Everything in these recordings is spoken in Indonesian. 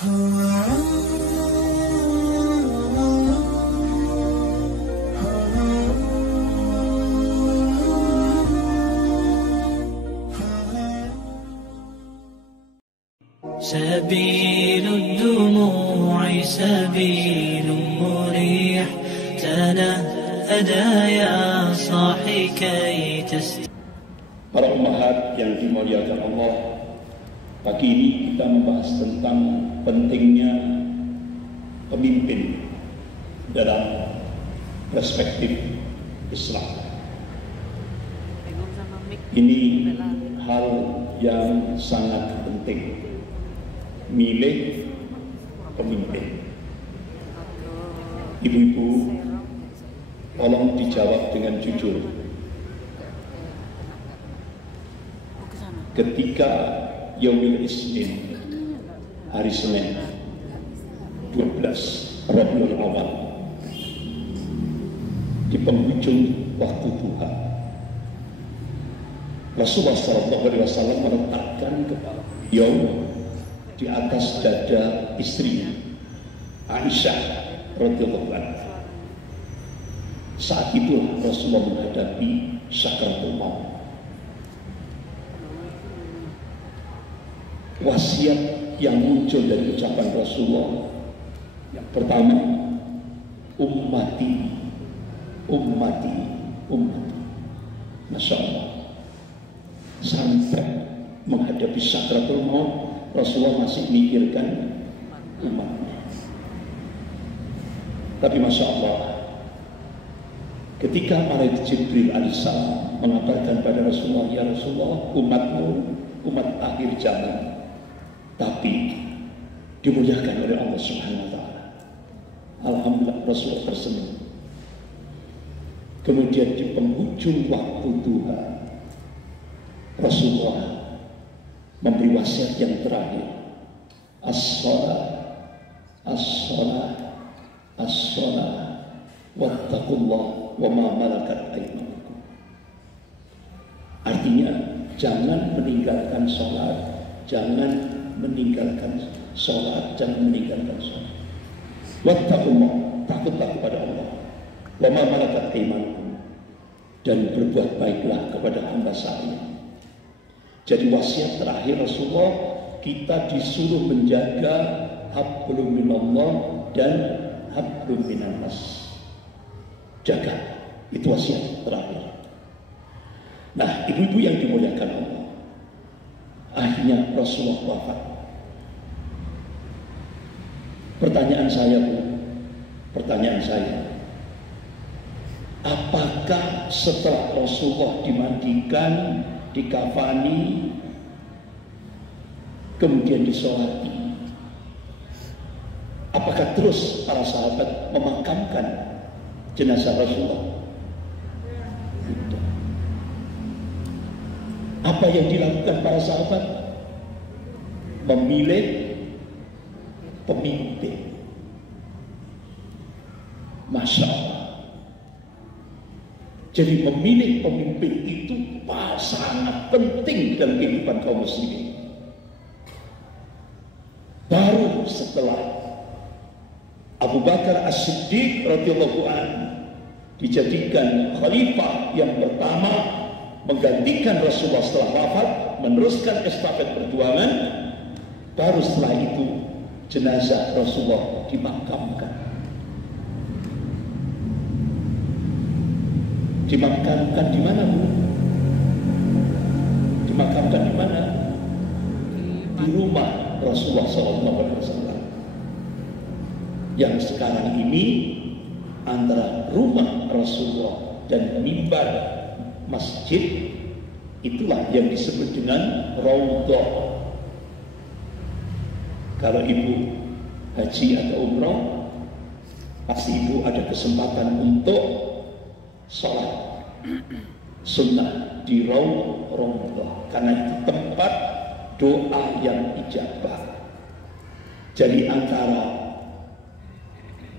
سبيل الدموع سبيل مريح تنهدى يا صاحي كي Para ummahat yang dimuliakan Allah, pagi ini kita membahas tentang pentingnya pemimpin dalam perspektif Islam. Ini hal yang sangat penting. Milih pemimpin. Ibu-ibu, tolong dijawab dengan jujur. Ketika Yaumil Isnin, hari Senin 12 Rabiul Awal, di penghujung waktu duha, Rasulullah SAW meletakkan beliau di atas dada istrinya Aisyah radhiyallahu anha. Saat itulah Rasulullah menghadapi sakaratul maut. Wasiat yang muncul dari ucapan Rasulullah yang pertama, ummati, ummati, ummati. Masya Allah, sampai menghadapi sakaratul maut Rasulullah masih mikirkan umatnya. Tapi Masya Allah, ketika malaikat Jibril alaihissalam mengabarkan pada Rasulullah, ya Rasulullah, umatmu umat akhir zaman, tapi dimuliakan oleh Allah Subhanahu wa Ta'ala. Alhamdulillah, Rasulullah tersenyum. Kemudian di penghujung waktu duha, Rasulullah memberi wasiat yang terakhir, as-shalah, as-shalah, as-shalah, wattaqullah wa ma malakat aymanukum. Artinya, jangan meninggalkan sholat, jangan meninggalkan sholat, jangan meninggalkan sholat. Wattaqullah, takutlah kepada Allah. Wa ma malakat aymanukum, dan berbuat baiklah kepada hamba saya. Jadi wasiat terakhir Rasulullah, kita disuruh menjaga hablum minallah dan hablum minannas. Jaga, itu wasiat terakhir. Nah, ibu-ibu yang dimuliakan Allah, akhirnya Rasulullah wafat. Pertanyaan saya, apakah setelah Rasulullah dimandikan, dikafani, kemudian disolati, apakah terus para sahabat memakamkan jenazah Rasulullah? Apa yang dilakukan para sahabat? Memilih pemimpin. Masya Allah. Jadi memilih pemimpin itu sangat penting dalam kehidupan kaum muslimin. Baru setelah Abu Bakar As-Siddiq radhiyallahu anhu dijadikan khalifah yang pertama, menggantikan Rasulullah setelah wafat, meneruskan estafet perjuangan, baru setelah itu jenazah Rasulullah dimakamkan. Dimakamkan di mana, Bu? Dimakamkan di mana? Di rumah Rasulullah SAW. Yang sekarang ini antara rumah Rasulullah dan mimbar masjid, itulah yang disebut dengan Raudhah. Kalau ibu haji atau umrah, pasti ibu ada kesempatan untuk sholat sunnah di Raudhah, karena itu tempat doa yang ijabah. Jadi antara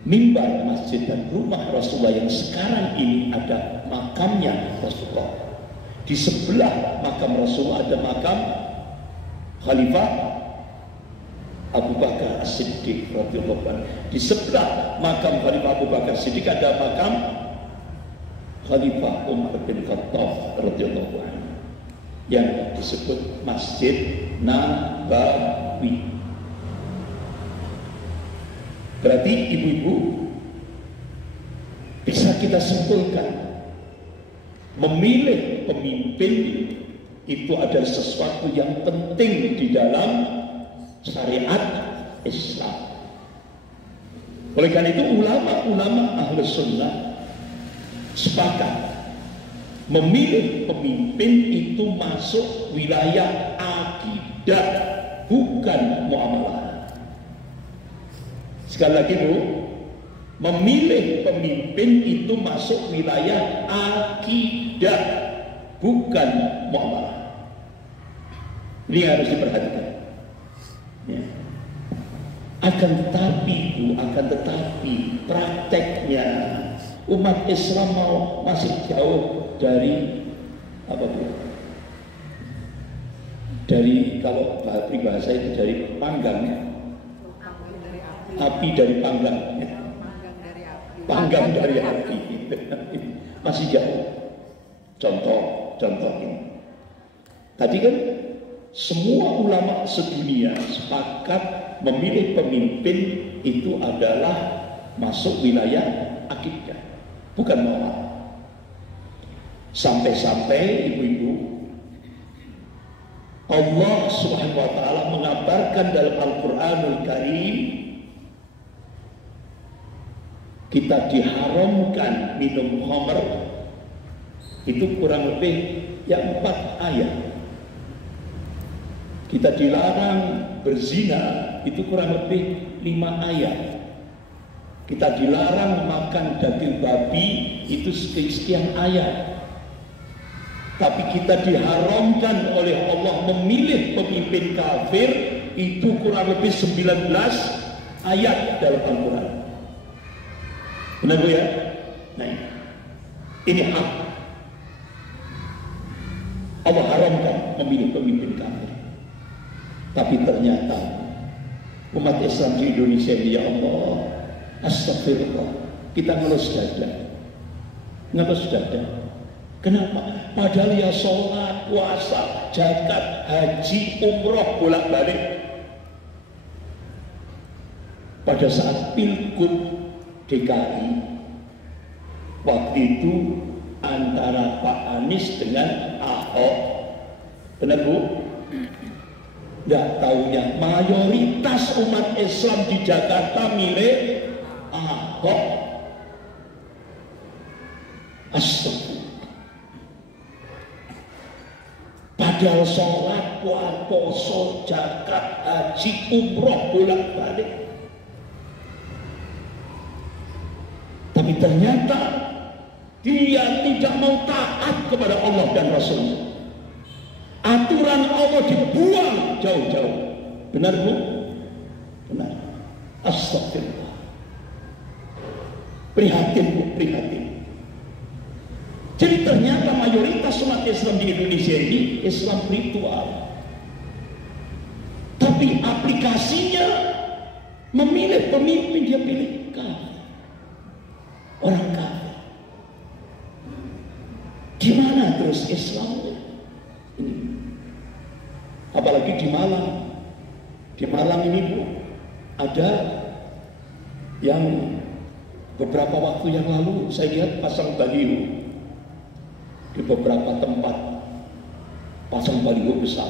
mimbar masjid dan rumah Rasulullah yang sekarang ini ada makamnya Rasulullah, di sebelah makam Rasulullah ada makam Khalifah Abu Bakar As-Siddiq radhiyallahu anhu. Di sebelah makam Khalifah Abu Bakar Siddiq ada makam Khalifah Umar bin Khattab radhiyallahu anhu yang disebut Masjid Nabawi. Berarti ibu-ibu bisa kita simpulkan, memilih pemimpin itu adalah sesuatu yang penting di dalam syariat Islam. Oleh karena itu ulama-ulama Ahlus Sunnah sepakat memilih pemimpin itu masuk wilayah akidah, bukan muamalah. Sekali lagi Bu, memilih pemimpin itu masuk wilayah akidah, bukan muamalah. Ini harus diperhatikan. Ya. Akan tetapi prakteknya umat Islam masih jauh dari apa Bu? Dari, kalau bahasa itu dari panggangnya, api dari panggang, panggang dari api, masih jauh. Contoh ini. Tadi kan semua ulama sedunia sepakat memilih pemimpin itu adalah masuk wilayah akidah, bukan moral. Sampai-sampai ibu-ibu, Allah Subhanahu wa taala mengabarkan dalam Al-Qur'anul Karim, kita diharamkan minum khamr itu kurang lebih yang 4 ayat. Kita dilarang berzina itu kurang lebih 5 ayat. Kita dilarang makan daging babi itu sekian ayat. Tapi kita diharamkan oleh Allah memilih pemimpin kafir itu kurang lebih 19 ayat dalam Al-Quran. Benar Bu ya? Nah ini hak. Allah haramkan memilih pemimpin kafir. Tapi ternyata umat Islam di Indonesia ini, ya Allah, astagfirullah, kita ngelus dada. Kenapa? Padahal ya sholat, puasa, zakat, haji, umroh bolak-balik. Pada saat pilgub DKI waktu itu antara Pak Anies dengan Ahok, benar Bu? Nggak taunya mayoritas umat Islam di Jakarta milih Ahok. Astagfirullah. Padahal sholat, puasa, zakat, haji, umroh bolak-balik. Tapi ternyata dia tidak mau taat kepada Allah dan Rasulnya. Aturan Allah dibuang jauh-jauh. Benar Bu? Benar. Astagfirullah. Prihatin Bu, prihatin. Jadi ternyata mayoritas umat Islam di Indonesia ini Islam ritual. Tapi aplikasinya memilih pemimpin, dia pilih kafir. Orang kafir. Gimana terus Islamnya? Ini. Apalagi di Malang. Di Malang ini Bu, ada yang beberapa waktu yang lalu saya lihat pasang baliho di beberapa tempat, pasang baliho besar.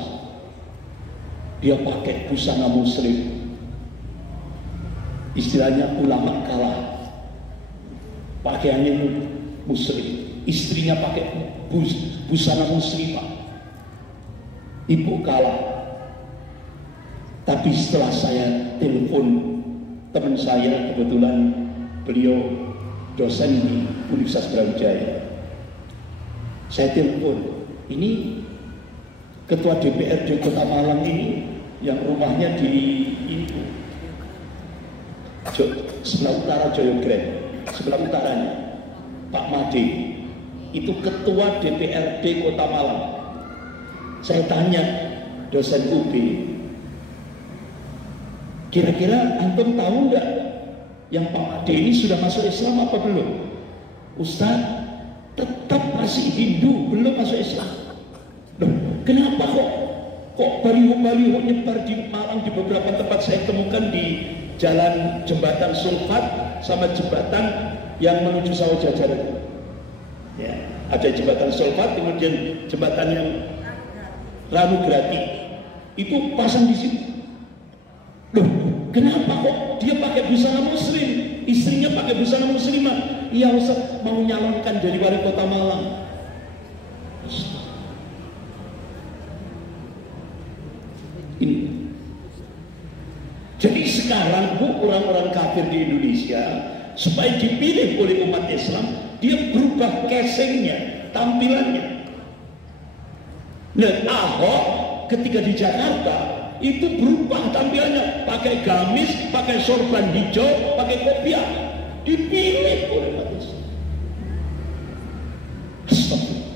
Dia pakai busana muslim, istilahnya ulama kalah, pakaiannya muslim, istrinya pakai busana muslimah, ibu kalah. Tapi setelah saya telepon teman saya, kebetulan beliau dosen di Universitas Brawijaya, saya telepon, ini ketua DPRD Kota Malang ini yang rumahnya di ini sebelah utara Joyograd, sebelah utaranya Pak Made, itu ketua DPRD Kota Malang. Saya tanya dosen UB, Kira-kira antum tahu nggak yang Pak Ade ini sudah masuk Islam apa belum? Ustaz, tetap masih Hindu, belum masuk Islam. Loh, kenapa kok baliho-baliho nyebar di Malang, di beberapa tempat saya temukan di jalan jembatan Sulfat sama jembatan yang menuju Sawah Jajaran. Ya, ada jembatan Sulfat, kemudian jembatan yang Ranugrati itu pasang di situ. Loh, kenapa kok dia pakai busana muslim, istrinya pakai busana muslimah? Iya Ustaz, mau nyalonkan jadi wali kota Malang. Ini. Jadi sekarang orang-orang kafir di Indonesia supaya dipilih oleh umat Islam, dia berubah casingnya, tampilannya. Nah, Ahok ketika di Jakarta itu berubah tampilannya, pakai gamis, pakai sorban hijau, pakai kopiah, dipilih oleh umat Islam. Astagfirullah.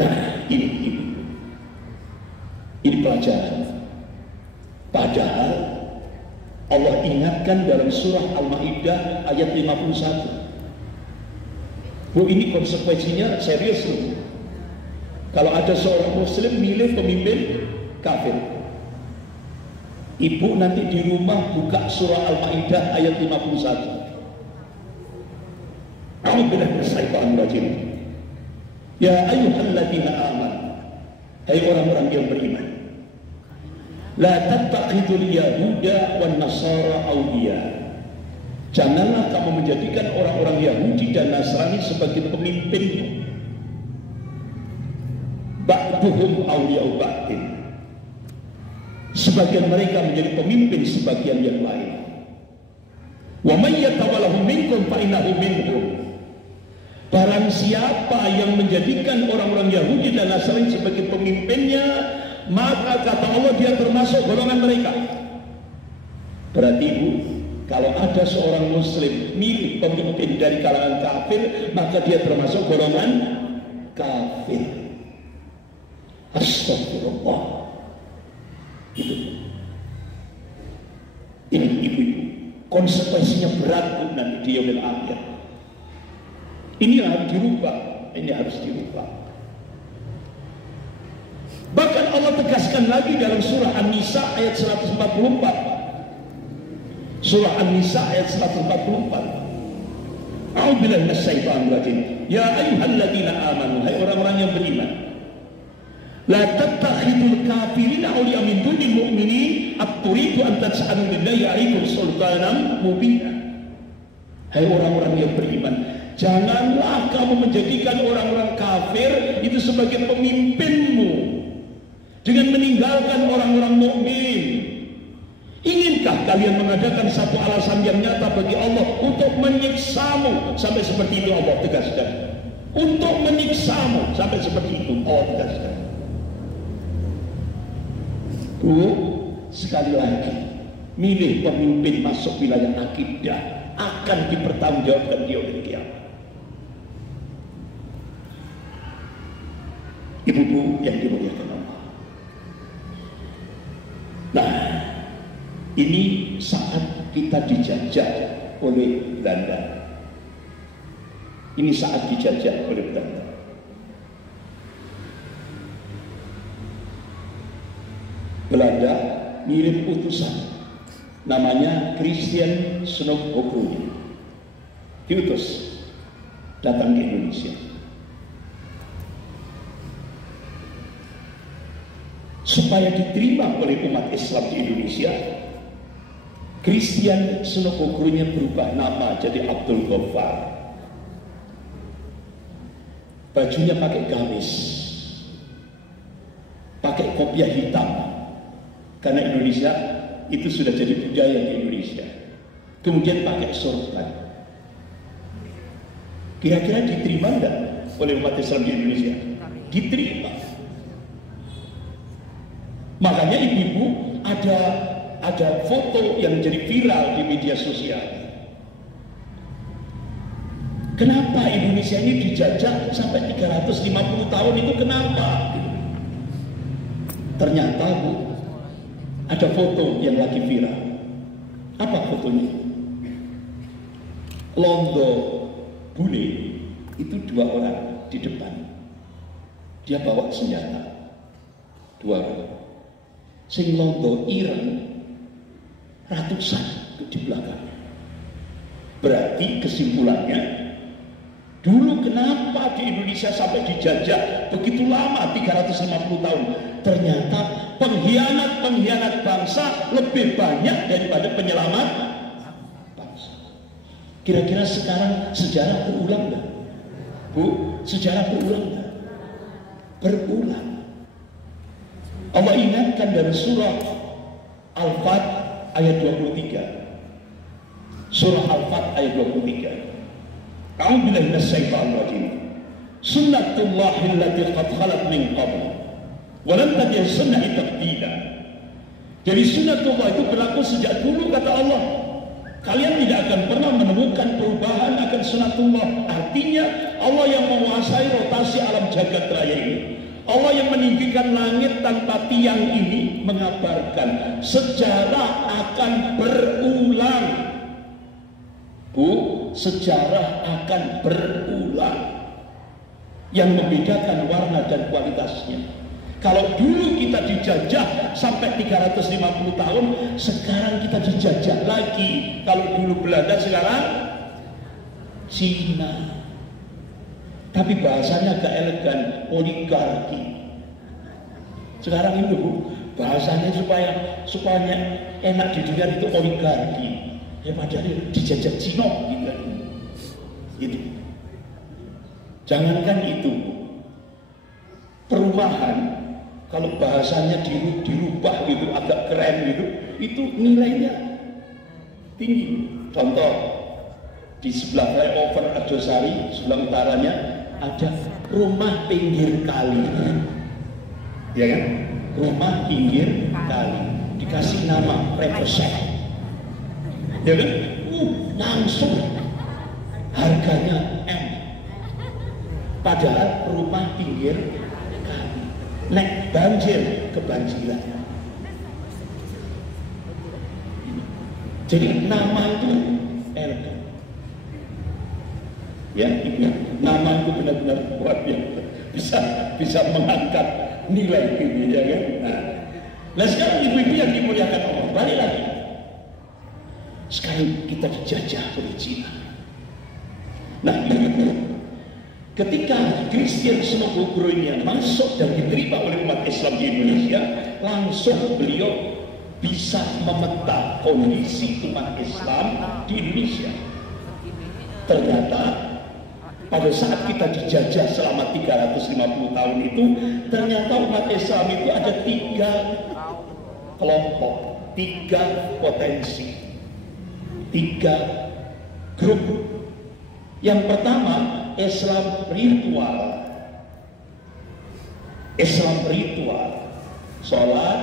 Nah, ini pelajaran. Padahal Allah ingatkan dalam surah Al-Maidah ayat 51. Bu, ini konsekuensinya serius loh. Kalau ada seorang muslim milih pemimpin kafir, ibu nanti di rumah buka surah Al-Maidah ayat 51. A'udzubillahi minasyaitonir rajim. Ya ayyuhalladzina amanu, hai orang-orang yang beriman, la tattakhidul yahuda wan nasara awliya. Janganlah kamu menjadikan orang-orang Yahudi dan Nasrani sebagai pemimpinmu. Ba'duhum awliya'u ba'din. Sebagian mereka menjadi pemimpin sebagian yang lain. Wa may yatawallahum minkum fa innahu minhum. Barang siapa yang menjadikan orang-orang Yahudi dan Nasrani sebagai pemimpinnya, maka kata Allah dia termasuk golongan mereka. Berarti ibu, kalau ada seorang muslim milih pemimpin dari kalangan kafir, maka dia termasuk golongan kafir. Astagfirullah. Itu. Ini ibu-ibu, konsekuensinya berat pun nanti di yaumil akhir. Ini harus dirubah, ini harus dirubah. Bahkan Allah tegaskan lagi dalam surah An-Nisa ayat 144. Surah An-Nisa ayat 144. A'udzubillahi minasyaitonir rajim. Ya ayyuhalladzina amanu, hai orang-orang yang beriman, la tattakhidul kafirina awliya min dunil mu'minin aturidu an taj'alu lillahi 'alaikum sultanan mubina. Hai orang-orang yang beriman, janganlah kamu menjadikan orang-orang kafir itu sebagai pemimpinmu dengan meninggalkan orang-orang mukmin. Inginkah kalian mengadakan satu alasan yang nyata bagi Allah untuk menyiksamu? Sampai seperti itu Allah tegaskan. Untuk menyiksamu sampai seperti itu Allah tegaskan. Bu, sekali lagi, milih pemimpin masuk wilayah akidah akan dipertanggungjawabkan di yaumil qiyamah. Ibu-ibu yang dimuliakan Allah. Nah, ini saat kita dijajah oleh Belanda. Ini saat dijajah oleh Belanda. Belanda ngirim utusan namanya Christian Snokoglu, diutus datang ke Indonesia supaya diterima oleh umat Islam di Indonesia. Christian Snokoglu-nya berubah nama jadi Abdul Ghaffar. Bajunya pakai gamis, pakai kopiah hitam, karena Indonesia itu sudah jadi budaya di Indonesia. Kemudian pakai sorban. Kira-kira diterima enggak oleh umat Islam di Indonesia? Diterima. Makanya ibu-ibu ada foto yang jadi viral di media sosial. Kenapa Indonesia ini dijajah sampai 350 tahun itu kenapa? Ternyata Bu, ada foto yang lagi viral. Apa fotonya? Londo bule itu 2 orang di depan. Dia bawa senjata 2 orang. Sing londo ireng ratusan di belakang. Berarti kesimpulannya, dulu kenapa di Indonesia sampai dijajah begitu lama, 350 tahun? Ternyata pengkhianat bangsa lebih banyak daripada penyelamat bangsa. Kira-kira sekarang sejarah berulang nggak? Bu, sejarah berulang nggak? Berulang. Allah ingatkan dari surah Al-Fat ayat 23. Surah Al-Fat ayat 23. A'udzubillahi minasyaitonir rajim. Sunnatullahi allati qad khalat min qabl wa lam tajid sunnati tabdila. Jadi sunnatullah itu berlaku sejak dulu, kata Allah. Kalian tidak akan pernah menemukan perubahan akan sunnatullah. Artinya Allah yang menguasai rotasi alam jagat raya ini, Allah yang meninggikan langit tanpa tiang ini, mengabarkan sejarah akan berulang. Bu, sejarah akan berulang. Yang membedakan warna dan kualitasnya. Kalau dulu kita dijajah sampai 350 tahun, sekarang kita dijajah lagi. Kalau dulu Belanda, sekarang Cina. Tapi bahasanya agak elegan, oligarki. Sekarang itu Bu, bahasanya supaya enak didengar itu oligarki. Ya padahal dijajah Cina gitu. Jangankan itu, perumahan kalau bahasanya dirubah gitu, agak keren gitu, itu nilainya tinggi. Contoh, di sebelah flyover Arjosari, sebelah utaranya ada rumah pinggir kali, ya kan? Rumah pinggir kali, dikasih nama Represek, ya kan? Langsung harganya M. Padahal rumah pinggir kali, nek banjir kebanjiran. Jadi nama itu elegan. Ya, itu nama itu benar-benar kuat ya, bisa mengangkat nilai ini, ya kan? Nah sekarang ibu-ibu yang dimuliakan Allah, balik lagi. Sekarang kita dijajah oleh Cina. Nah, ketika Christian Sonogoro masuk dan diterima oleh umat Islam di Indonesia, langsung beliau bisa memeta kondisi umat Islam di Indonesia. Ternyata pada saat kita dijajah selama 350 tahun itu, ternyata umat Islam itu ada 3 kelompok, 3 potensi, 3 grup. Yang pertama, Islam ritual. Islam ritual, sholat,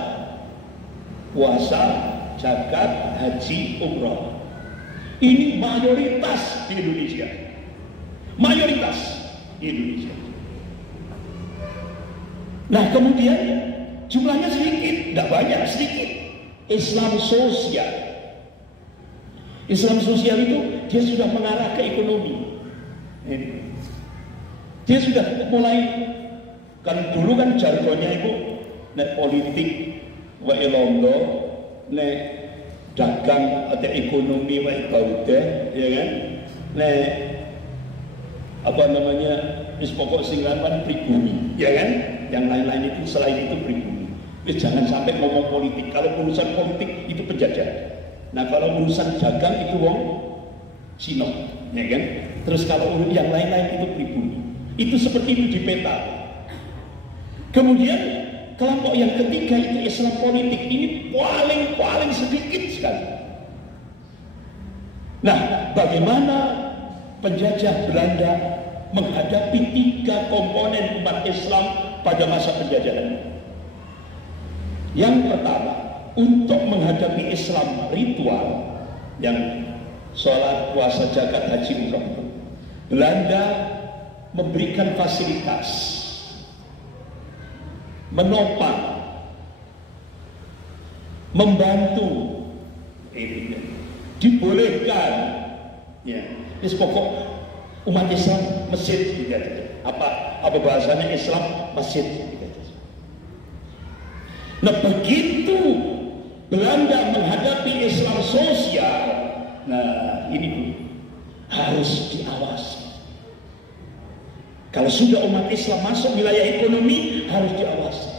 puasa, zakat, haji, umroh. Ini mayoritas di Indonesia. Mayoritas di Indonesia. Nah kemudian jumlahnya sedikit, tidak banyak, sedikit. Islam sosial. Islam sosial itu dia sudah mengarah ke ekonomi. Dia sudah mulai, kan dulu kan jargonnya itu nek politik wae londo, nek dagang ada ekonomi wae baude, ya kan? Nek apa namanya, wis pokok sing lawan pribumi, ya kan? Yang lain-lain itu selain itu pribumi. Jangan sampai ngomong politik. Kalau urusan politik itu penjajah. Nah kalau urusan dagang itu wong Cina, ya kan? Terus kalau yang lain-lain itu pribumi. Itu seperti itu di peta. Kemudian kelompok yang ketiga itu Islam politik. Ini paling sedikit sekali. Nah, bagaimana penjajah Belanda menghadapi 3 komponen umat Islam pada masa penjajahan? Yang pertama, untuk menghadapi Islam ritual yang sholat, puasa, zakat, haji, umroh, Belanda memberikan fasilitas, menopang membantu, dibolehkan, ya, ini pokok umat Islam masjid, gitu. Apa bahasanya Islam masjid, gitu. Nah begitu Belanda menghadapi Islam sosial, nah ini harus diawasi. Kalau sudah umat Islam masuk wilayah ekonomi, harus diawasi.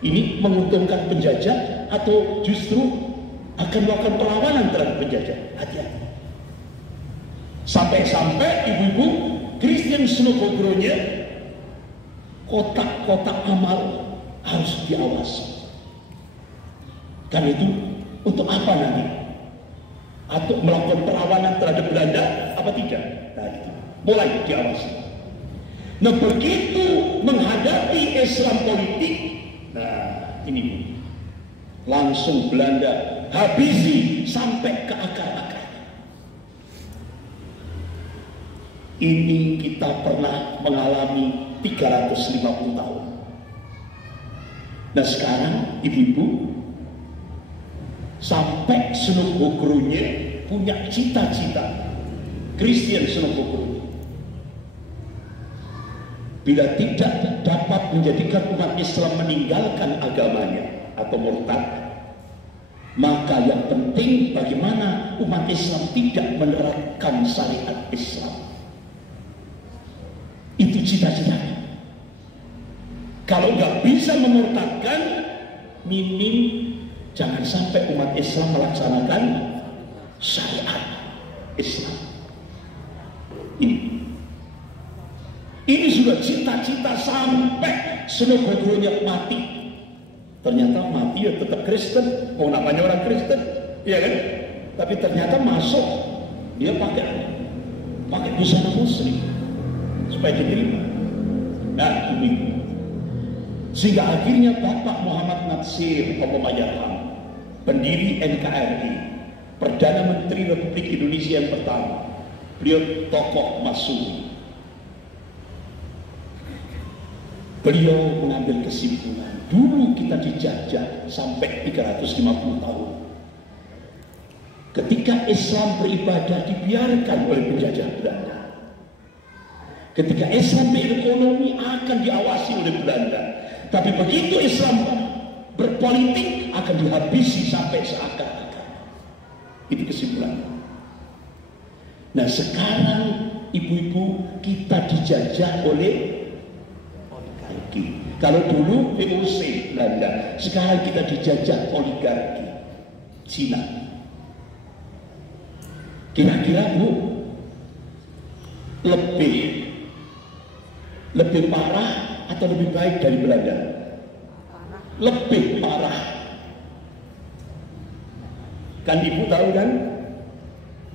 Ini menguntungkan penjajah atau justru akan melakukan perlawanan terhadap penjajah? Hati-hati. Sampai-sampai ibu-ibu Christian Snowbogronya kotak-kotak amal harus diawasi. Kan itu untuk apa nanti? Atau melakukan perlawanan terhadap Belanda apa tidak? Nah itu mulai diawasi. Nah begitu menghadapi Islam politik, nah ini langsung Belanda habisi sampai ke akar-akar. Ini kita pernah mengalami 350 tahun. Nah sekarang ibu-ibu sampai Snowbogronya punya cita-cita Christian Snowbogro. Bila tidak dapat menjadikan umat Islam meninggalkan agamanya atau murtad, maka yang penting bagaimana umat Islam tidak menerapkan syariat Islam. Itu cita-citanya. Kalau nggak bisa memurtadkan, minim jangan sampai umat Islam melaksanakan syariat Islam. Ini sudah cita-cita sampai Snowbogronya mati. Ternyata mati ya tetap Kristen, mau namanya orang Kristen, ya kan? Tapi ternyata masuk dia pakai busana Muslim supaya diterima. Nah ini, sehingga akhirnya Bapak Muhammad Natsir Allahumma pendiri NKRI, Perdana Menteri Republik Indonesia yang pertama, beliau tokoh Masyumi. Beliau mengambil kesimpulan, dulu kita dijajah sampai 350 tahun. Ketika Islam beribadah dibiarkan oleh penjajah Belanda. Ketika Islam berekonomi akan diawasi oleh Belanda. Tapi begitu Islam berpolitik akan dihabisi sampai seakar-akar. Itu kesimpulan. Nah sekarang ibu-ibu kita dijajah oleh oligarki. Kalau dulu VOC Belanda, sekarang kita dijajah oligarki Cina. Kira-kira Bu, lebih parah atau lebih baik dari Belanda? Lebih parah. Kan Ibu tahu kan?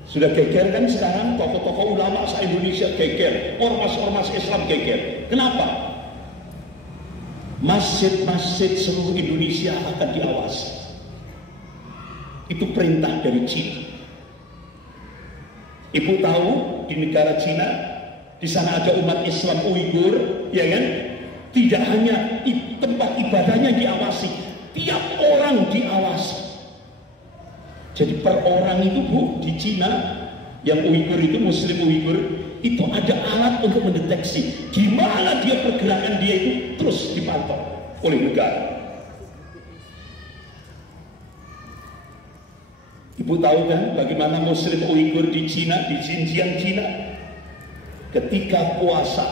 Sudah geger kan sekarang tokoh-tokoh ulama se-Indonesia geger, ormas-ormas Islam geger. Kenapa? Masjid-masjid seluruh Indonesia akan diawasi. Itu perintah dari Cina. Ibu tahu di negara Cina, di sana ada umat Islam Uighur, ya kan? Tidak hanya tempat ibadahnya diawasi, tiap orang diawasi. Jadi per orang itu Bu, di Cina yang Uighur itu, Muslim Uighur, itu ada alat untuk mendeteksi di mana dia pergerakan dia itu terus dipantau oleh negara. Ibu tahu kan bagaimana Muslim Uighur di Cina, di Xinjiang Cina, ketika puasa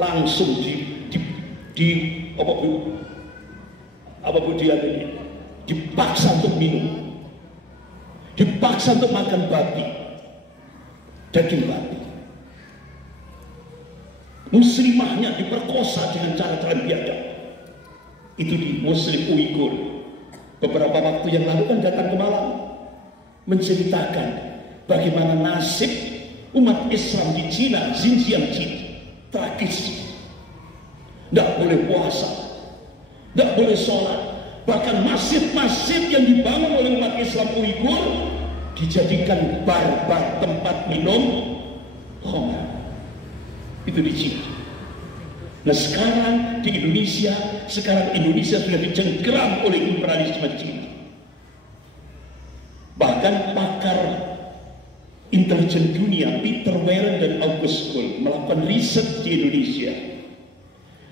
langsung dipaksa untuk minum, dipaksa untuk makan babi, daging babi. Muslimahnya diperkosa dengan cara-cara biadab. Itu di Muslim Uighur. Beberapa waktu yang lalu kan datang ke Malang menceritakan bagaimana nasib umat Islam di Cina, Xinjiang Cina, tragis. Tidak boleh puasa, tidak boleh sholat. Bahkan masjid-masjid yang dibangun oleh umat Islam Uighur dijadikan bar-bar tempat minum khamr. Itu di Cina. Nah sekarang di Indonesia, sekarang Indonesia sudah dicengkeram oleh imperialisme Cina. intelijen dunia Peter Warren dan August Gold melakukan riset di Indonesia.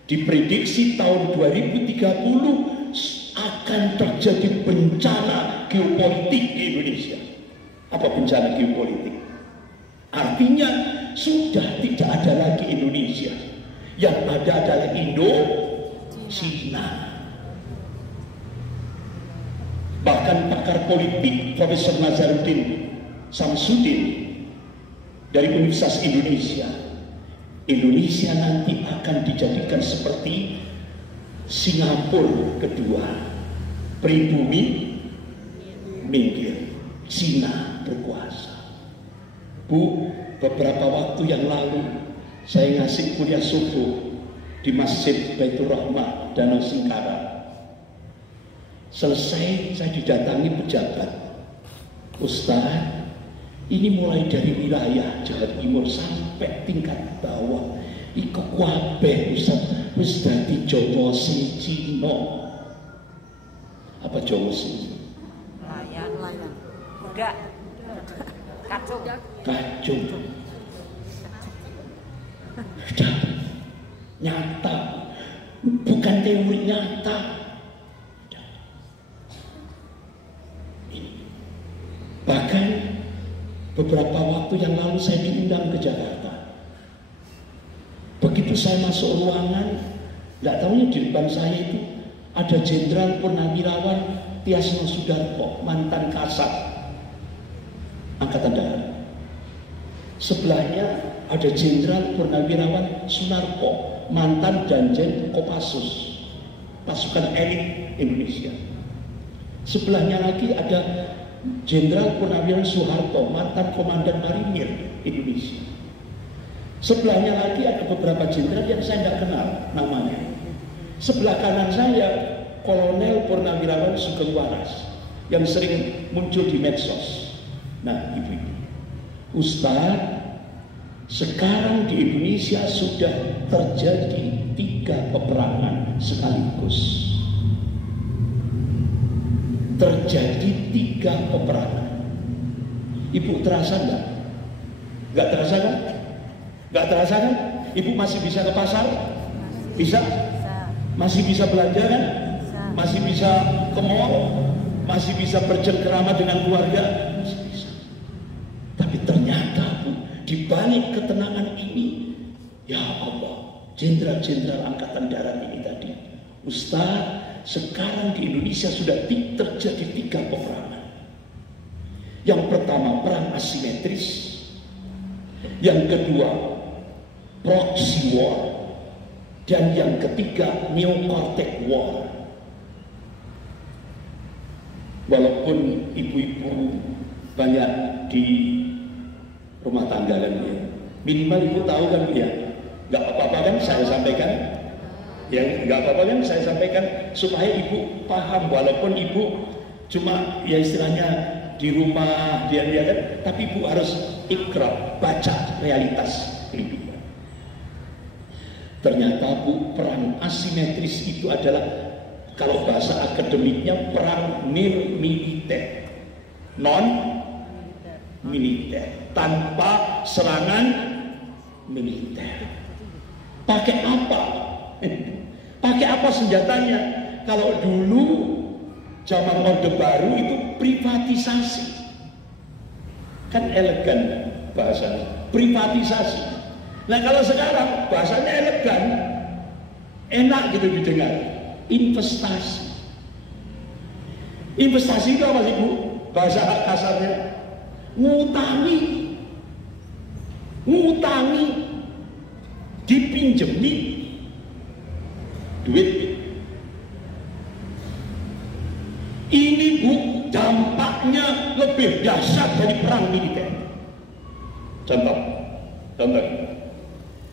Diprediksi tahun 2030 akan terjadi bencana geopolitik di Indonesia. Apa bencana geopolitik? Artinya sudah tidak ada lagi Indonesia. Yang ada adalah Cina. Bahkan pakar politik Profesor Nazarudin Samsudin dari Universitas Indonesia nanti akan dijadikan seperti Singapura kedua, pribumi minggir, Cina berkuasa. Bu, beberapa waktu yang lalu saya ngasih kuliah subuh di Masjid Baitur Rahmah Danau Singkara. Selesai saya didatangi pejabat, Ustaz, ini mulai dari wilayah Jawa Timur sampai tingkat bawah. Iko kabeh wis dadi Jawa sing Cina. Apa Jawa sing? Layan. Udah. Kacung. Udah. Nyata. Bukan teori, nyata. Bahkan beberapa waktu yang lalu saya diundang ke Jakarta. Begitu saya masuk ruangan, nggak tahunya di depan saya itu ada Jenderal Purnawirawan Tiasno Sudarpo, mantan Kasat Angkatan Darat. Sebelahnya ada Jenderal Purnawirawan Sunarpo, mantan Danjen Kopassus, pasukan elit Indonesia. Sebelahnya lagi ada Jenderal Purnawirawan Soeharto, mantan Komandan Marinir Indonesia. Sebelahnya lagi ada beberapa jenderal yang saya tidak kenal namanya. Sebelah kanan saya Kolonel Purnawirawan Sugeng Waras yang sering muncul di medsos. Nah, ibu-ibu, Ustaz, sekarang di Indonesia sudah terjadi 3 peperangan sekaligus. Terjadi 3 peperangan. Ibu terasa enggak? Enggak terasa kan? Enggak terasa kan? Ibu masih bisa ke pasar? Bisa? Masih bisa belanja kan? Masih bisa ke mall? Masih bisa bercengkerama dengan keluarga? Masih bisa. Tapi ternyata Bu, di balik ketenangan ini, ya Allah, jenderal-jenderal Angkatan Darat ini tadi, Ustaz, sekarang di Indonesia sudah terjadi 3 peperangan. Yang pertama perang asimetris, yang kedua proxy war, dan yang ketiga neo-Cortex war. Walaupun ibu-ibu banyak di rumah tangga kan ya, minimal ibu tahu kan ya, nggak apa-apa kan saya sampaikan. Ya nggak apa-apa kan saya sampaikan supaya ibu paham, walaupun ibu cuma ya istilahnya di rumah dia kan, tapi ibu harus ikra, baca realitas kehidupan. Ternyata Bu, perang asimetris itu adalah, kalau bahasa akademiknya, perang militer, non militer, tanpa serangan militer. Pakai apa? Pakai apa senjatanya? Kalau dulu zaman Orde Baru itu privatisasi, kan elegan bahasanya, privatisasi. Nah kalau sekarang bahasanya elegan, enak gitu didengar, investasi. Investasi itu apa sih Bu? Bahasa kasarnya ngutangi, dipinjemi duit. Ini Bu, dampaknya lebih dahsyat dari perang militer. Contoh,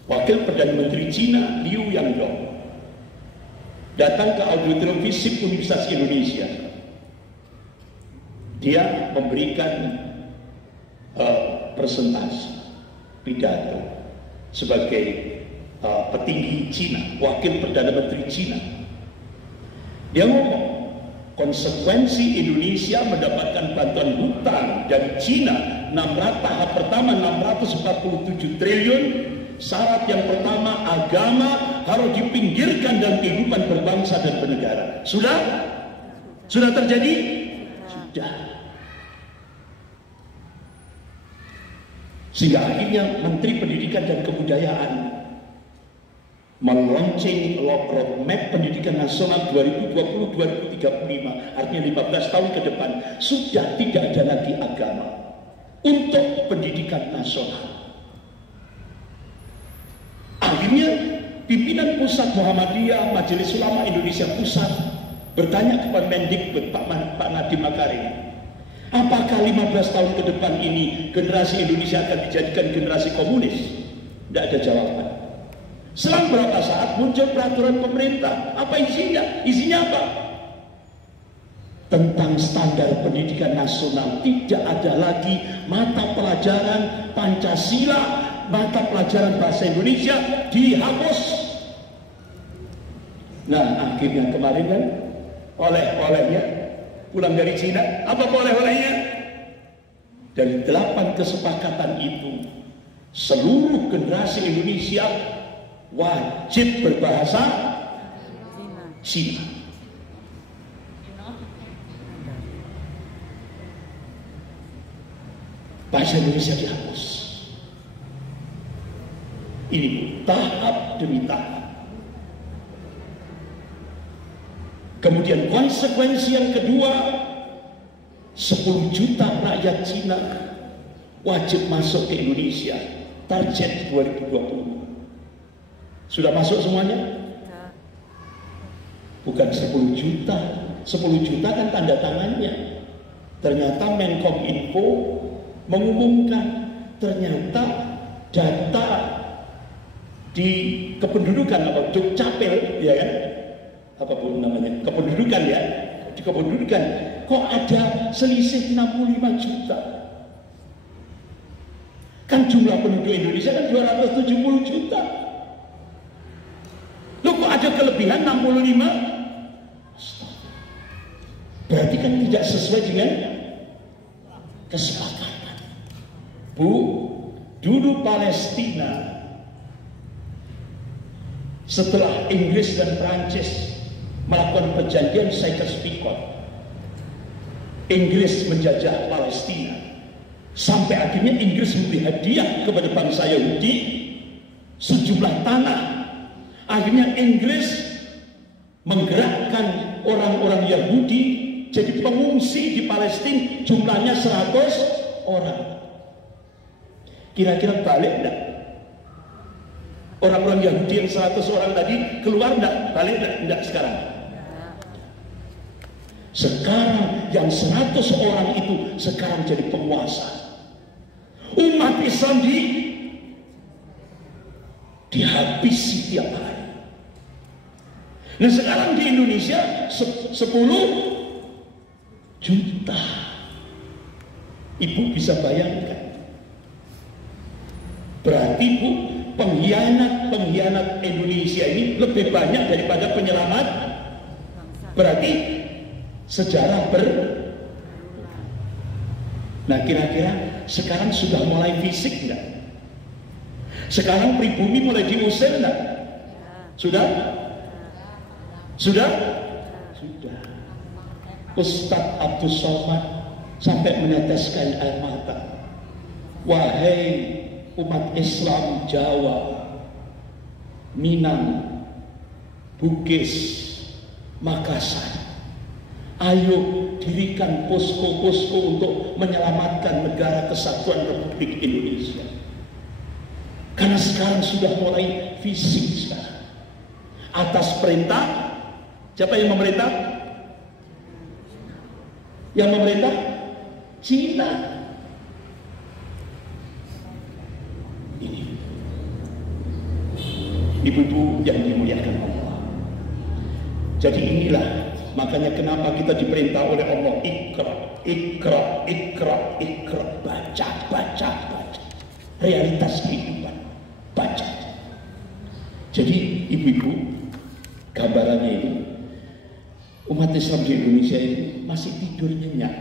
Wakil Perdana Menteri Cina Liu Yangdong datang ke Auditorium Fisip Universitas Indonesia. Dia memberikan presentasi pidato sebagai petinggi Cina, Wakil Perdana Menteri Cina. Dia ngomong, Konsekuensi Indonesia mendapatkan bantuan hutang dari Cina tahap pertama 647 triliun. Syarat yang pertama, agama harus dipinggirkan dalam kehidupan berbangsa dan bernegara. Sudah? Sudah terjadi? Sudah. Sehingga akhirnya Menteri Pendidikan dan Kebudayaan melaunching roadmap pendidikan nasional 2020-2035, artinya 15 tahun ke depan sudah tidak ada lagi agama untuk pendidikan nasional. Akhirnya pimpinan pusat Muhammadiyah, Majelis Ulama Indonesia Pusat bertanya kepada Mendikbud Pak Nadiem Makarim, apakah 15 tahun ke depan ini generasi Indonesia akan dijadikan generasi komunis? Tidak ada jawaban. Selang berapa saat muncul peraturan pemerintah. Apa isinya? Isinya apa? Tentang standar pendidikan nasional. Tidak ada lagi mata pelajaran Pancasila, mata pelajaran bahasa Indonesia dihapus. Nah, akhirnya kemarin kan oleh-olehnya pulang dari Cina. Apa oleh-olehnya? Dari 8 kesepakatan itu, seluruh generasi Indonesia wajib berbahasa Cina. Bahasa Indonesia dihapus. Ini tahap demi tahap. Kemudian konsekuensi yang kedua, 10 juta rakyat Cina wajib masuk ke Indonesia. Target 2020. Sudah masuk semuanya? Bukan 10 juta. 10 juta kan tanda tangannya. Ternyata Menkominfo mengumumkan ternyata data di kependudukan apa Dukcapil, ya kan? Apa pun namanya? Kependudukan ya. Di kependudukan kok ada selisih 65 juta. Kan jumlah penduduk Indonesia kan 270 juta. Loh kok ada kelebihan 65? Berarti kan tidak sesuai dengan kesepakatan. Bu, dulu Palestina setelah Inggris dan Prancis melakukan perjanjian Sykes-Picot, Inggris menjajah Palestina sampai akhirnya Inggris memberi hadiah kepada bangsa Yahudi sejumlah tanah. Akhirnya Inggris menggerakkan orang-orang Yahudi jadi pengungsi di Palestina, jumlahnya 100 orang. Kira-kira balik enggak? Orang-orang Yahudi yang 100 orang tadi keluar enggak? Balik enggak? Enggak sekarang. Sekarang yang 100 orang itu sekarang jadi penguasa. Umat Islam dihabisi tiap hari. Nah sekarang di Indonesia 10 juta. Ibu bisa bayangkan. Berarti Bu, pengkhianat Indonesia ini lebih banyak daripada penyelamat. Berarti sejarah Nah kira-kira sekarang sudah mulai fisik enggak? Sekarang pribumi mulai diusir enggak? Sudah? Sudah? Sudah. Ustadz Abdul Somad sampai meneteskan air mata. Wahai umat Islam Jawa, Minang, Bugis, Makassar, ayo dirikan posko-posko untuk menyelamatkan negara kesatuan Republik Indonesia. Karena sekarang sudah mulai fisik sekarang. Atas perintah, siapa yang memerintah? Yang memerintah? Cina. Ini ibu-ibu yang dimuliakan Allah. Jadi inilah makanya kenapa kita diperintah oleh Allah, Iqra, Iqra, Iqra, Iqra, baca, baca, baca. Realitas kehidupan, baca. Jadi ibu-ibu, gambarannya ini umat Islam Islam di Indonesia ini masih tidur nyenyak.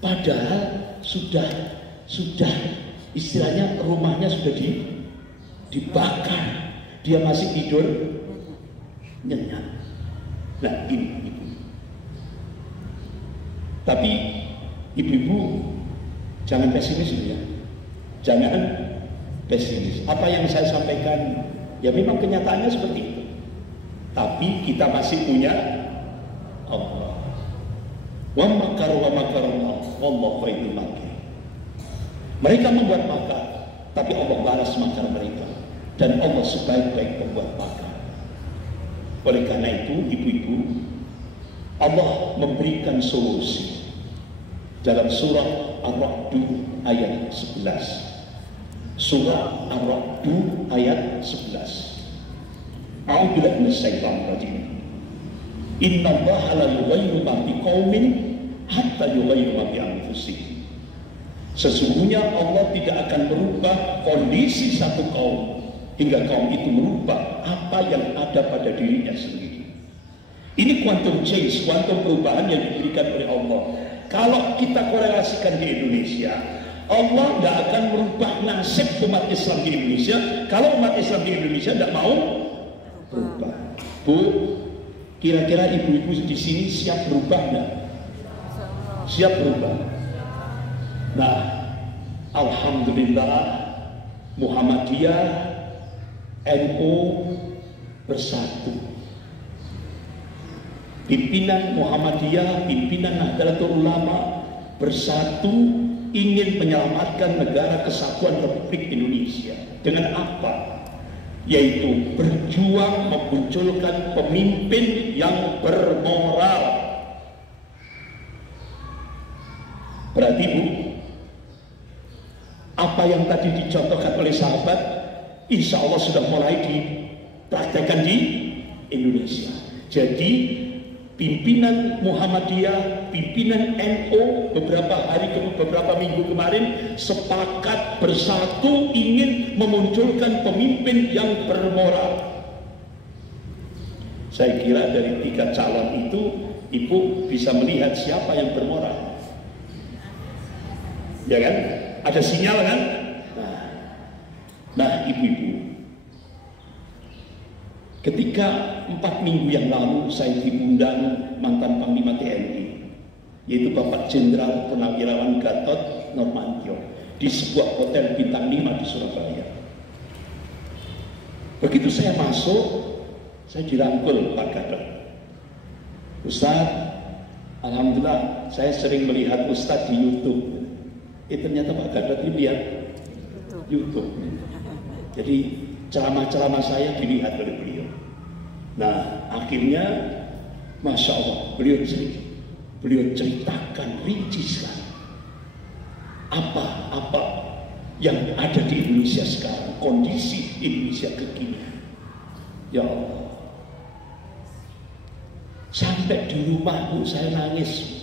Padahal sudah istilahnya rumahnya sudah dibakar. Dia masih tidur nyenyak. Nah ini ibu. Tapi ibu-ibu jangan pesimis ya. Jangan pesimis. Apa yang saya sampaikan ya memang kenyataannya seperti itu. Tapi kita masih punya Allah. Wa makar Allah, wallahu khairul makirin. Mereka membuat makar, tapi Allah balas makar mereka. Dan Allah sebaik-baik pembuat makar. Oleh karena itu, ibu-ibu, Allah memberikan solusi dalam surah Ar-Ra'd ayat 11. Surah Ar-Ra'd ayat 11. A'udzubillahi minasyaitonir rajim. Innallaha la yughayyiru ma biqaumin hatta yughayyiru ma bi anfusihim. Sesungguhnya Allah tidak akan merubah kondisi satu kaum hingga kaum itu merubah apa yang ada pada dirinya sendiri. Ini quantum change, quantum perubahan yang diberikan oleh Allah. Kalau kita korelasikan di Indonesia, Allah tidak akan merubah nasib umat Islam di Indonesia kalau umat Islam di Indonesia tidak mau berubah. Bu, kira-kira ibu-ibu di sini siap berubah enggak? Siap berubah. Nah, alhamdulillah Muhammadiyah NU bersatu. Pimpinan Muhammadiyah, pimpinan Nahdlatul Ulama bersatu ingin menyelamatkan negara kesatuan Republik Indonesia. Dengan apa? Yaitu berjuang memunculkan pemimpin yang bermoral. Berarti Bu, apa yang tadi dicontohkan oleh sahabat, insya Allah sudah mulai dipraktekkan di Indonesia. Jadi pimpinan Muhammadiyah, pimpinan NU beberapa minggu kemarin sepakat bersatu ingin memunculkan pemimpin yang bermoral. Saya kira dari 3 calon itu Ibu bisa melihat siapa yang bermoral. Ya kan? Ada sinyal kan? Nah ibu-ibu, ketika 4 minggu yang lalu saya diundang mantan Panglima TNI, yaitu Bapak Jenderal Purnawirawan Gatot Nurmantio, di sebuah hotel bintang 5 di Surabaya. Begitu saya masuk, saya dirangkul Pak Gatot. Ustadz, alhamdulillah saya sering melihat Ustadz di YouTube. Ternyata Pak Gatot ini lihat YouTube. Jadi ceramah-ceramah saya dilihat oleh beliau. Nah, akhirnya Masya Allah, beliau ceritakan rinci sekali apa yang ada di Indonesia sekarang, kondisi Indonesia kekinian. Ya Allah, sampai di rumahku saya nangis.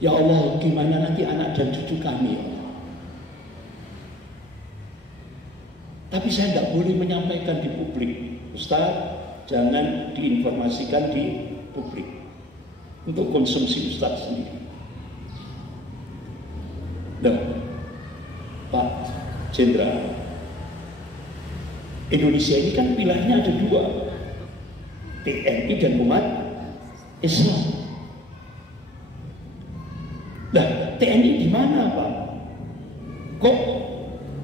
Ya Allah, gimana nanti anak dan cucu kami, ya Allah. Tapi saya tidak boleh menyampaikan di publik. Ustaz, jangan diinformasikan di publik. Untuk konsumsi Ustaz sendiri. Nah, Pak Jenderal, Indonesia ini kan pilihannya ada 2, TNI dan umat Islam. Nah, TNI di mana Pak? Kok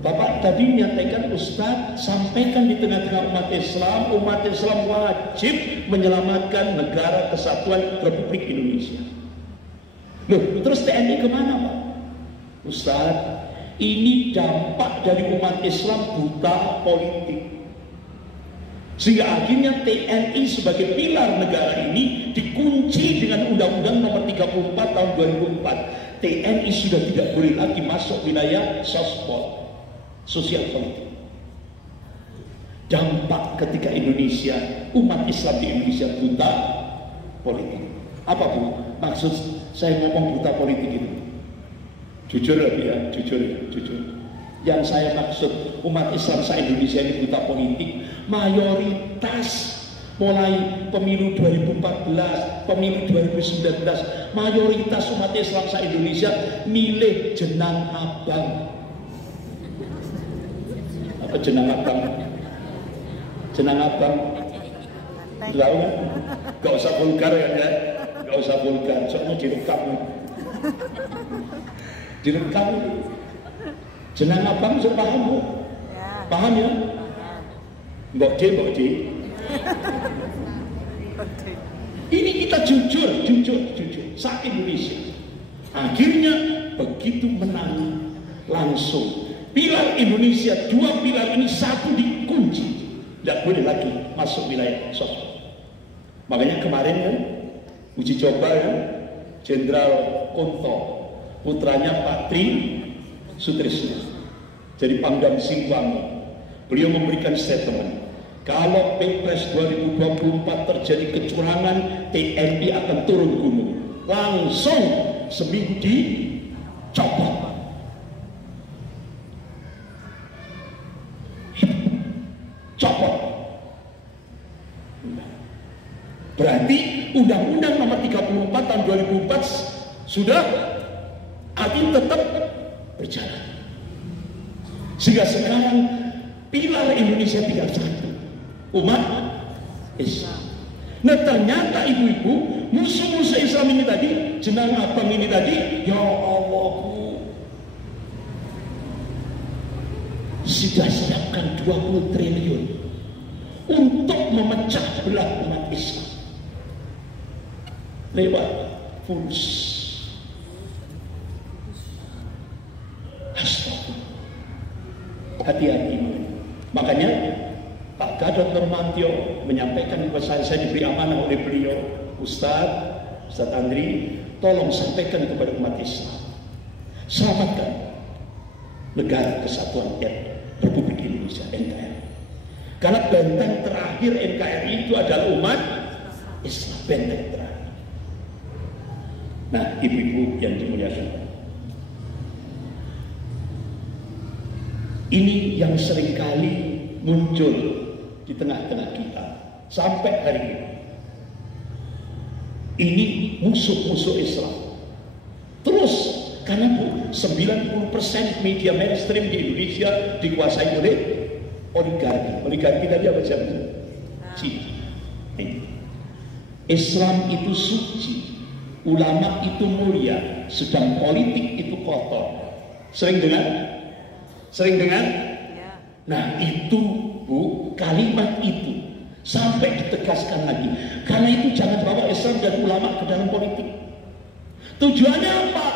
Bapak tadi menyatakan Ustadz sampaikan di tengah-tengah umat Islam wajib menyelamatkan negara kesatuan Republik Indonesia. Loh, terus TNI kemana Pak? Ustadz, ini dampak dari umat Islam buta politik. Sehingga akhirnya TNI sebagai pilar negara ini dikunci dengan Undang-Undang Nomor 34 tahun 2004. TNI sudah tidak boleh lagi masuk wilayah sosial politik. Dampak ketika Indonesia, umat Islam di Indonesia buta politik. Apa Bu? Maksud saya ngomong buta politik itu? Jujur ya, jujur. Yang saya maksud umat Islam se-Indonesia ini buta politik, mayoritas Mulai pemilu 2014, pemilu 2019, mayoritas umat Islam se-Indonesia milih jenang abang. Apa jenang abang? Jenang abang. Tahu kan? Gak usah vulgar ya, gak usah vulgar, soalnya direkam. Direkam. Jenang abang sudah paham bu? Paham ya? Mbok D. Ini kita jujur se-Indonesia. Akhirnya begitu menang langsung pilar Indonesia, dua pilar ini satu dikunci, tidak boleh lagi masuk wilayah sosok. Makanya kemarin kan uji coba ya, Jenderal Kunto, putranya Pak Tri Sutrisno, jadi Pangdam Siliwangi, beliau memberikan statement. Kalau Pilpres 2024 terjadi kecurangan, TNI akan turun gunung. Langsung seminggu dicopot. Copot. Berarti Undang-Undang Nomor 34 tahun 2004 sudah akan tetap berjalan. Sehingga sekarang pilar Indonesia tinggal satu. Umat Islam. Nah ternyata ibu-ibu, musuh-musuh Islam ini tadi, jenang abang ini tadi, ya Allah bu, sudah siapkan 20 triliun untuk memecah belah umat Islam lewat fulus. Hati-hati. Makanya Pak Gatot Nurmantio menyampaikan kepada saya diberi amanah oleh beliau, Ustadz Andri, tolong sampaikan kepada umat Islam, selamatkan negara kesatuan Republik Indonesia NKRI. Karena benteng terakhir NKRI itu adalah umat Islam, benteng terakhir. Nah, ibu-ibu yang dimuliakan, ini yang seringkali muncul di tengah-tengah kita sampai hari ini. Ini musuh-musuh Islam. Terus karena 90% media mainstream di Indonesia dikuasai oleh oligarki. Oligarki tadi apa siapa? Islam itu suci, ulama itu mulia, sedang politik itu kotor. Sering dengar? Nah itu bu, kalimat itu sampai ditegaskan lagi. Karena itu jangan bawa Islam dan ulama ke dalam politik. Tujuannya apa?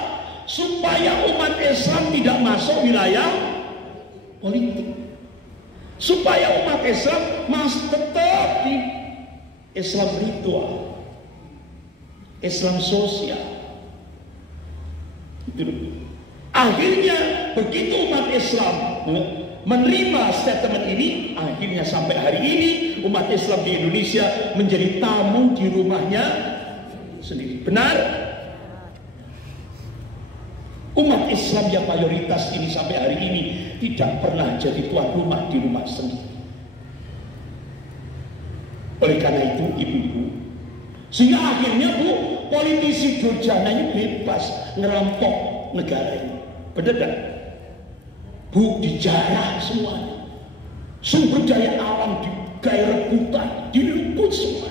Supaya umat Islam tidak masuk wilayah politik. Supaya umat Islam masih tetap di Islam ritual, Islam sosial. Akhirnya begitu umat Islam menerima statement ini, akhirnya sampai hari ini umat Islam di Indonesia menjadi tamu di rumahnya sendiri. Benar? Umat Islam yang mayoritas ini sampai hari ini tidak pernah jadi tuan rumah di rumah sendiri. Oleh karena itu ibu-ibu, sehingga akhirnya bu, politisi durjana ini bebas ngerampok negara ini. Benar kan? Bu, dijarah semuanya. Sumber daya alam digairah hutan, diluput semua.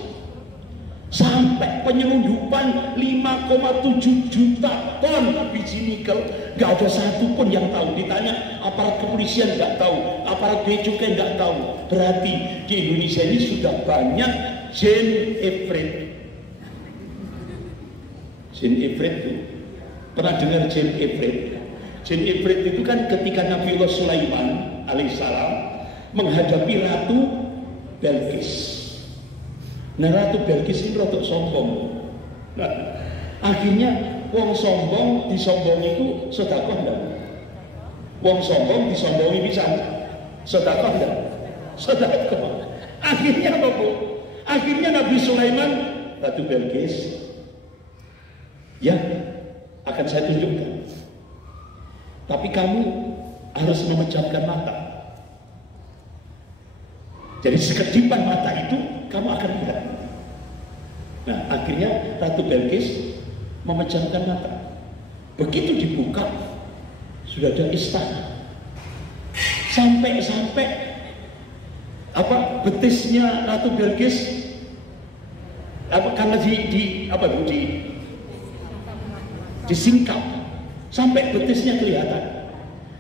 Sampai penyelundupan 5,7 juta ton biji nikel, gak ada satu pun yang tahu. Ditanya aparat kepolisian gak tahu, aparat bea cukai gak tahu. Berarti di Indonesia ini sudah banyak Jane Efret. Jane Efret itu pernah dengar Jane Efret? Jane Efret itu kan ketika Nabiullah Sulaiman alaihissalam menghadapi Ratu Belkis. Nah Ratu Belkis ini rotok sombong. Nah, akhirnya wong sombong disombongi itu sedekah enggak? Wong sombong disombongi bisa sedekah enggak? Sedekah. Akhirnya apa bu? Akhirnya Nabi Sulaiman, Ratu Belkis, ya akan saya tunjukkan. Tapi kamu harus memejamkan mata. Jadi sekedipan mata itu kamu akan lihat. Nah, akhirnya Ratu Belkis memejamkan mata. Begitu dibuka, sudah ada istana. Sampai betisnya Ratu Belkis karena disingkap sampai betisnya kelihatan.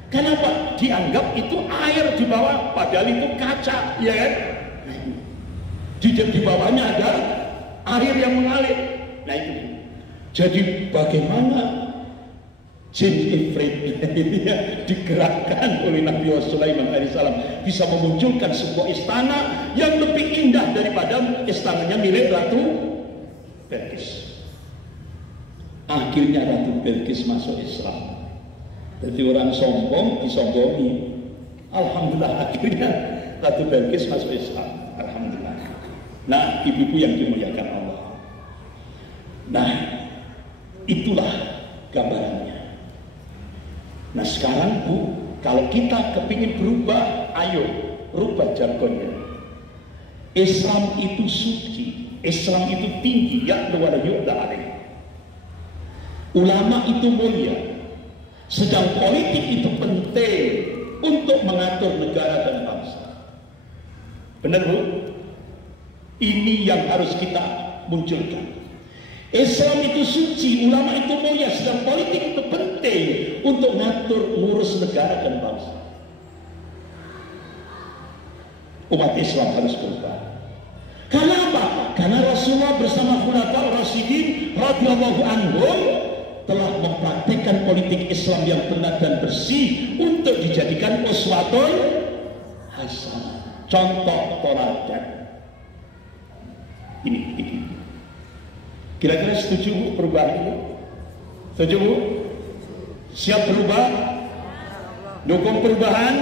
Kenapa? Dianggap itu air di bawah, padahal itu kaca, ya kan? Di bawahnya ada air yang mengalir. Nah itu. Jadi bagaimana jin ifrit digerakkan oleh Nabi Sulaiman alaihissalam bisa memunculkan sebuah istana yang lebih indah daripada istananya milik Ratu Belkis. Akhirnya Ratu Belkis masuk Islam. Jadi orang sombong disombongi. Alhamdulillah akhirnya Ratu Belkis masuk Islam. Alhamdulillah. Nah, ibu-ibu yang dimuliakan Allah. Nah, itulah gambarannya. Nah sekarang Bu, kalau kita kepingin berubah, ayo rubah jargonnya. Islam itu suci, Islam itu tinggi, ya luar yu'la alaih. Ulama itu mulia, sedang politik itu penting untuk mengatur negara dan bangsa. Benar Bu? Ini yang harus kita munculkan. Islam itu suci, ulama itu mulia, sedang politik itu penting untuk ngatur ngurus negara dan bangsa. Umat Islam harus berubah. Karena apa? Karena Rasulullah bersama Khulafaur Rasyidin radhiyallahu anhum telah mempraktikkan politik Islam yang benar dan bersih untuk dijadikan uswatun hasanah, contoh teladan. Ini. Kira-kira setuju Bu perubahan itu? Setuju Bu? Siap berubah? Dukung perubahan?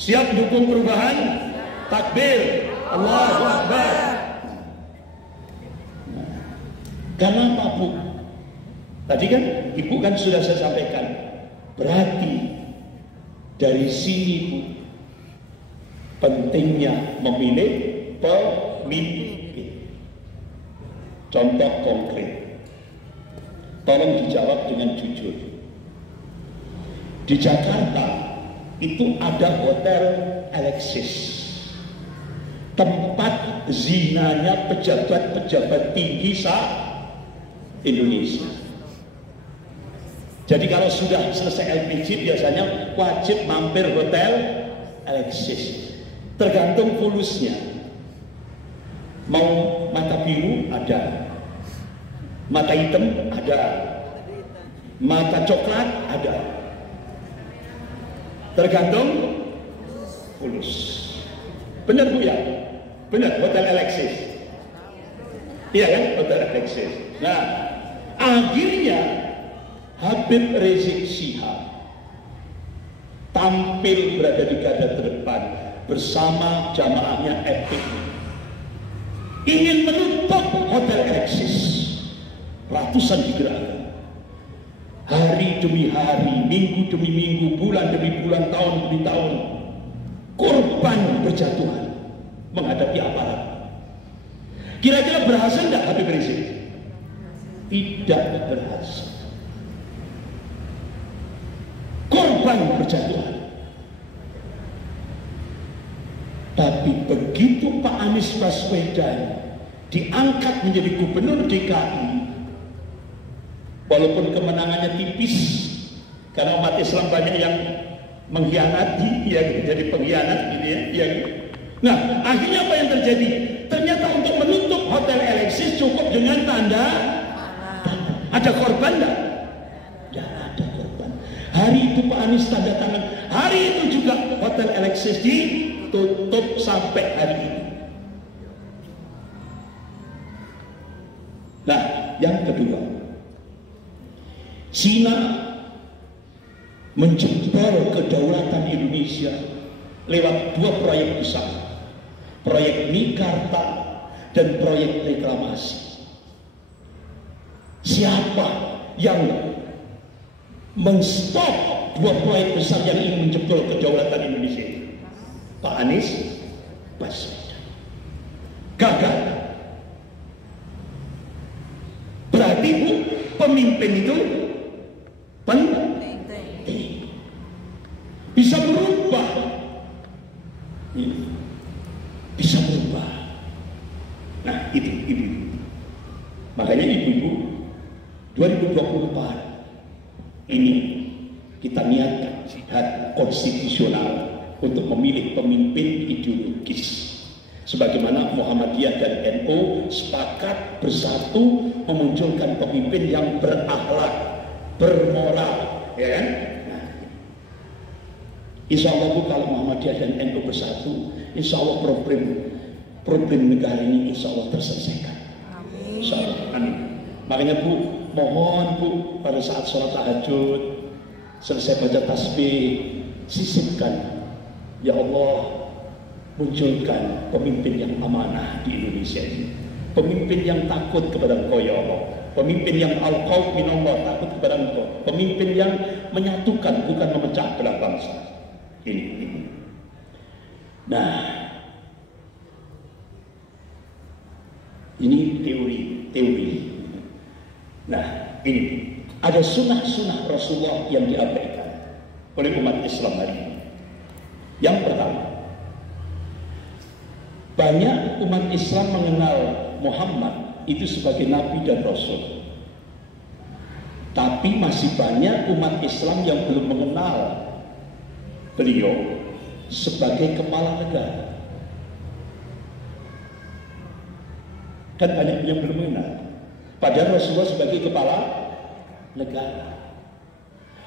Siap dukung perubahan? Takbir! Allahu Akbar! Karena apa Bu? Tadi kan Ibu kan sudah saya sampaikan. Berarti dari sini Bu, pentingnya memilih pemimpin. Contoh konkret, tolong dijawab dengan jujur. Di Jakarta itu ada Hotel Alexis, tempat zinanya pejabat-pejabat tinggi se-Indonesia. Jadi kalau sudah selesai LPG biasanya wajib mampir Hotel Alexis. Tergantung fulusnya. Mau mata biru ada, mata hitam ada, mata coklat ada. Tergantung fulus. Benar Bu ya? Benar, Hotel Alexis. Iya kan, Hotel Alexis. Nah, akhirnya Habib Rizik Syihab tampil berada di garda terdepan bersama jamaahnya FPI. Ingin menutup Hotel Alexis. Ratusan digerakkan. Hari demi hari, minggu demi minggu, bulan demi bulan, tahun demi tahun. Korban berjatuhan menghadapi aparat. Kira-kira berhasil tidak Habib Rizik? Tidak berhasil. Korban berjatuhan. Tapi begitu Pak Anies Baswedan diangkat menjadi gubernur DKI, walaupun kemenangannya tipis karena umat Islam banyak yang mengkhianati, ya jadi pengkhianat gitu ya. Nah, akhirnya apa yang terjadi? Ternyata untuk menutup Hotel Alexis cukup dengan tanda. Ada korban enggak? Tidak ada korban. Hari itu Pak Anies tanda tangan. Hari itu juga Hotel Alexis ditutup sampai hari ini. Nah, yang kedua, Cina menjebol kedaulatan Indonesia lewat dua proyek besar, proyek Mikarta dan proyek reklamasi. Siapa yang menstop dua proyek besar yang ingin menjebol kedaulatan Indonesia? Pak Anies Baswedan. gagal. Berarti Bu, pemimpin itu penting, bisa berubah, bisa berubah. Nah itu ibu, makanya ibu-ibu 2024 ini kita niatkan jihad konstitusional untuk memilih pemimpin ideologis. Sebagaimana Muhammadiyah dan NU sepakat bersatu memunculkan pemimpin yang berakhlak, bermoral, ya kan? Nah, insya Allah Bu, kalau Muhammadiyah dan NU bersatu, insya Allah problem negara ini insya Allah terselesaikan. Insya Allah, amin. Makanya Bu, mohon Bu, pada saat sholat tahajud, selesai baca tasbih, sisipkan, ya Allah, munculkan pemimpin yang amanah di Indonesia ini, pemimpin yang takut kepada Engkau ya Allah, pemimpin yang al-khawf min Allah, takut kepada Engkau, pemimpin yang menyatukan bukan memecah belah bangsa ini. Nah, ini teori. Nah, ini ada sunnah-sunnah Rasulullah yang diabaikan oleh umat Islam hari ini. Yang pertama, banyak umat Islam mengenal Muhammad itu sebagai Nabi dan Rasul. Tapi masih banyak umat Islam yang belum mengenal beliau sebagai kepala negara. Kan banyak yang belum mengenal. Padahal Rasulullah sebagai kepala negara.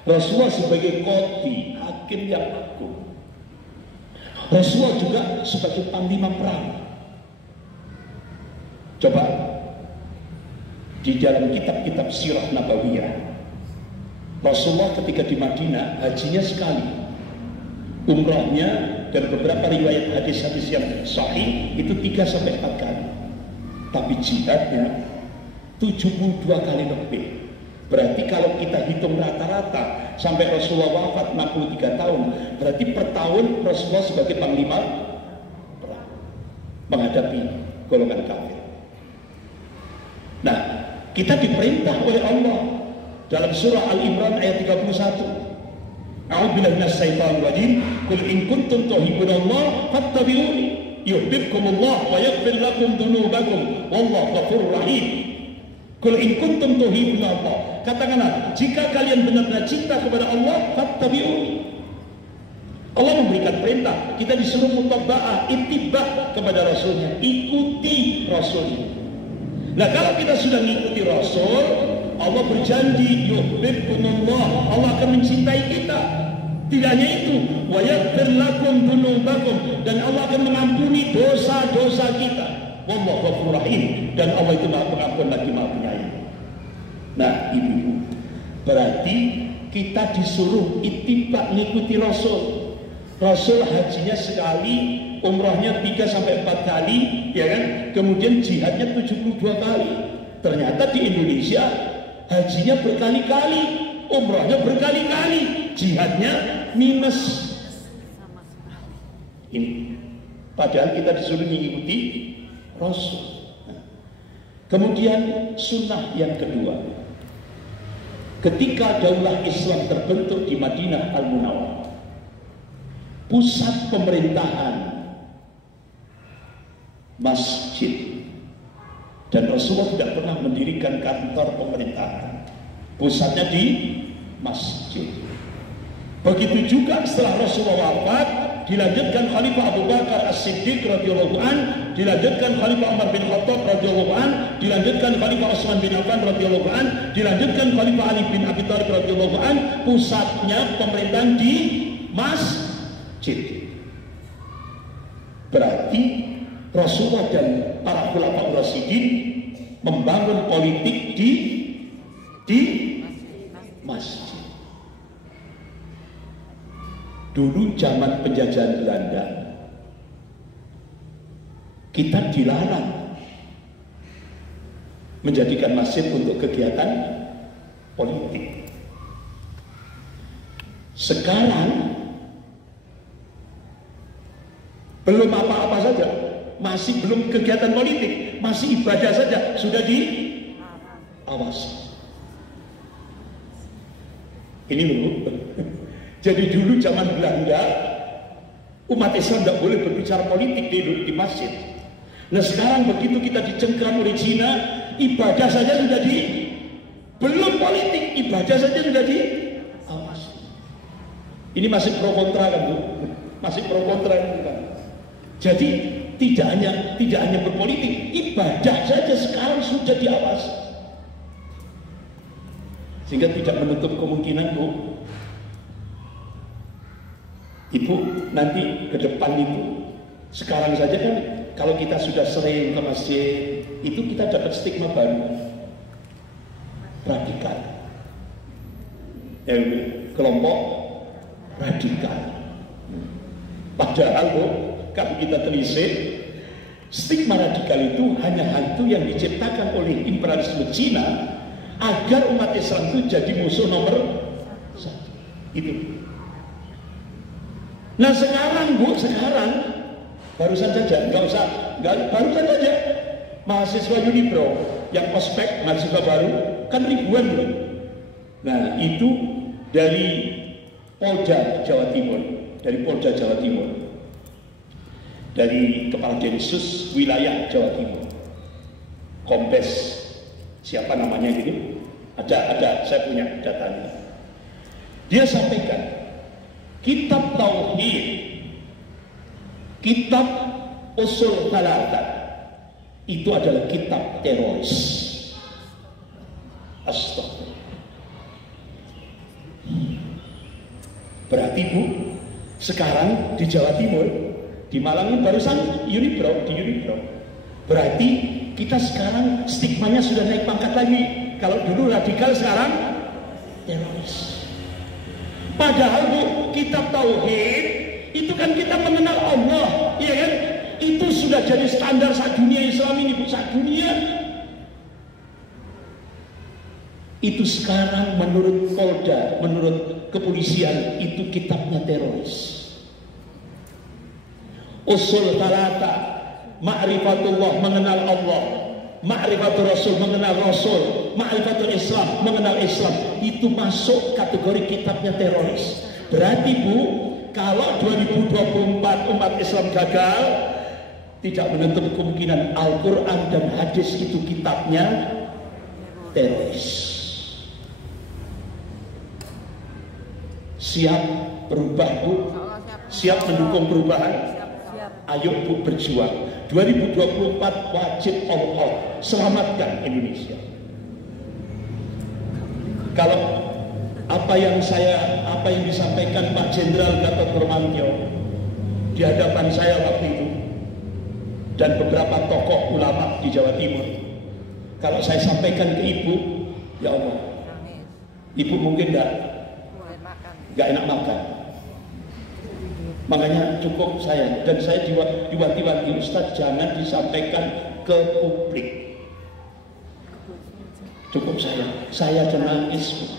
Rasulullah sebagai qadhi, hakim yang agung. Rasulullah juga sebagai panglima perang. Coba di dalam kitab-kitab sirah nabawiyah, Rasulullah ketika di Madinah hajinya sekali, umrahnya dan beberapa riwayat hadis-hadis yang sahih itu 3-4 kali, tapi jihadnya 72 kali lebih. Berarti kalau kita hitung rata-rata sampai Rasulullah wafat 63 tahun, berarti per tahun Rasulullah sebagai panglima perang menghadapi golongan kafir. Nah, kita diperintah oleh Allah dalam surah Al-Imran ayat 31. A'udzubillahi minasyaitonir rajim. Qul in kuntum tuhibbunallaha fattabi'uni yuhibbukumullah wa yaghfir lakum dzunubakum wallahu ghafurur rahim. Qul in kuntum tuhibbunallah. Katakanlah, jika kalian benar-benar cinta kepada Allah, fattabi'uni. Allah memberikan perintah, kita disuruh mutaba'ah, ittibah kepada Rasulnya, ikuti Rasulnya. Nah, kalau kita sudah mengikuti Rasul, Allah berjanji, yuhibbukumullah, Allah akan mencintai kita. Tidak hanya itu, wa yaghfir lakum dzunubakum, dan Allah akan mengampuni dosa-dosa kita. Wallahu ghafurur rahim, dan Allah itu Maha Pengampun lagi Maha Penyayang. Nah, ibu-ibu, berarti kita disuruh ittiba, mengikuti Rasul. Rasul hajinya sekali, umrahnya 3-4 kali, ya kan? Kemudian jihadnya 72 kali. Ternyata di Indonesia hajinya berkali-kali, umrahnya berkali-kali, jihadnya minus. Ini padahal kita disuruh mengikuti Rasul. Nah, kemudian sunnah yang kedua, ketika daulah Islam terbentuk di Madinah Al-Munawwarah, pusat pemerintahan masjid, dan Rasulullah tidak pernah mendirikan kantor pemerintahan, pusatnya di masjid. Begitu juga setelah Rasulullah wafat, dilanjutkan Khalifah Abu Bakar As-Siddiq radhiyallahu an, dilanjutkan Khalifah Umar bin Khattab radhiyallahu an, dilanjutkan Khalifah Utsman bin Affan radhiyallahu an, dilanjutkan Khalifah Ali bin Abi Thalib radhiyallahu an. Pusatnya pemerintahan di masjid. Berarti Rasulullah dan para khulafaur rasyidin membangun politik di masjid. Dulu zaman penjajahan Belanda, kita dilarang menjadikan masjid untuk kegiatan politik. Sekarang belum apa-apa saja, masih belum kegiatan politik, masih ibadah saja sudah diawasi. Ini loh. Jadi dulu zaman Belanda umat Islam tidak boleh berbicara politik di masjid. Nah sekarang begitu kita dicengkram oleh Cina, ibadah saja sudah belum politik, ibadah saja sudah diawasi. Ini masih pro kontra kan Bu? Masih pro kontra kan? Jadi tidak hanya berpolitik, ibadah saja sekarang sudah diawasi. Sehingga tidak menutup kemungkinan Bu, Ibu nanti ke depan itu, sekarang saja kan kalau kita sudah sering ke masjid, itu kita dapat stigma baru, radikal, ya, kelompok radikal. Padahal Bu, kalau kita telisik, stigma radikal itu hanya hantu yang diciptakan oleh imperialisme Cina agar umat Islam itu jadi musuh nomor satu. Itu. Nah sekarang Bu, barusan saja, barusan saja mahasiswa Unipro yang ospek mahasiswa baru kan ribuan Bu. Nah itu dari Polda Jawa Timur, dari Kepala Densus Wilayah Jawa Timur, Kombes siapa namanya gitu, ada saya punya datanya. Dia sampaikan kitab tauhid, kitab usul thalatha itu adalah kitab teroris. Astagfirullah. Berarti Bu, sekarang di Jawa Timur, di Malang ini barusan Unipro. Berarti kita sekarang stigmanya sudah naik pangkat lagi. Kalau dulu radikal, sekarang teroris. Padahal Bu, kitab tauhid itu kan kita mengenal Allah, ya kan? Itu sudah jadi standar sak dunia Islam ini, Bu, sak dunia. Itu sekarang menurut Polda, menurut kepolisian itu kitabnya teroris. Usul thalatha, ma'rifatullah, mengenal Allah, ma'rifatul Rasul, mengenal Rasul, ma'rifatul Islam, mengenal Islam, itu masuk kategori kitabnya teroris. Berarti Bu, kalau 2024 umat Islam gagal, tidak menutup kemungkinan Al-Quran dan hadis itu kitabnya teroris. Siap berubah Bu? Siap mendukung perubahan? Ayo Bu berjuang. 2024 wajib Allah selamatkan Indonesia. Kalau apa yang disampaikan Pak Jenderal Gatot Nurmantio di hadapan saya waktu itu dan beberapa tokoh ulama di Jawa Timur, kalau saya sampaikan ke Ibu, ya Allah, Ibu mungkin nggak enak makan. Makanya cukup saya, dan saya diwati-wati, Ustadz jangan disampaikan ke publik. Cukup saya nangis,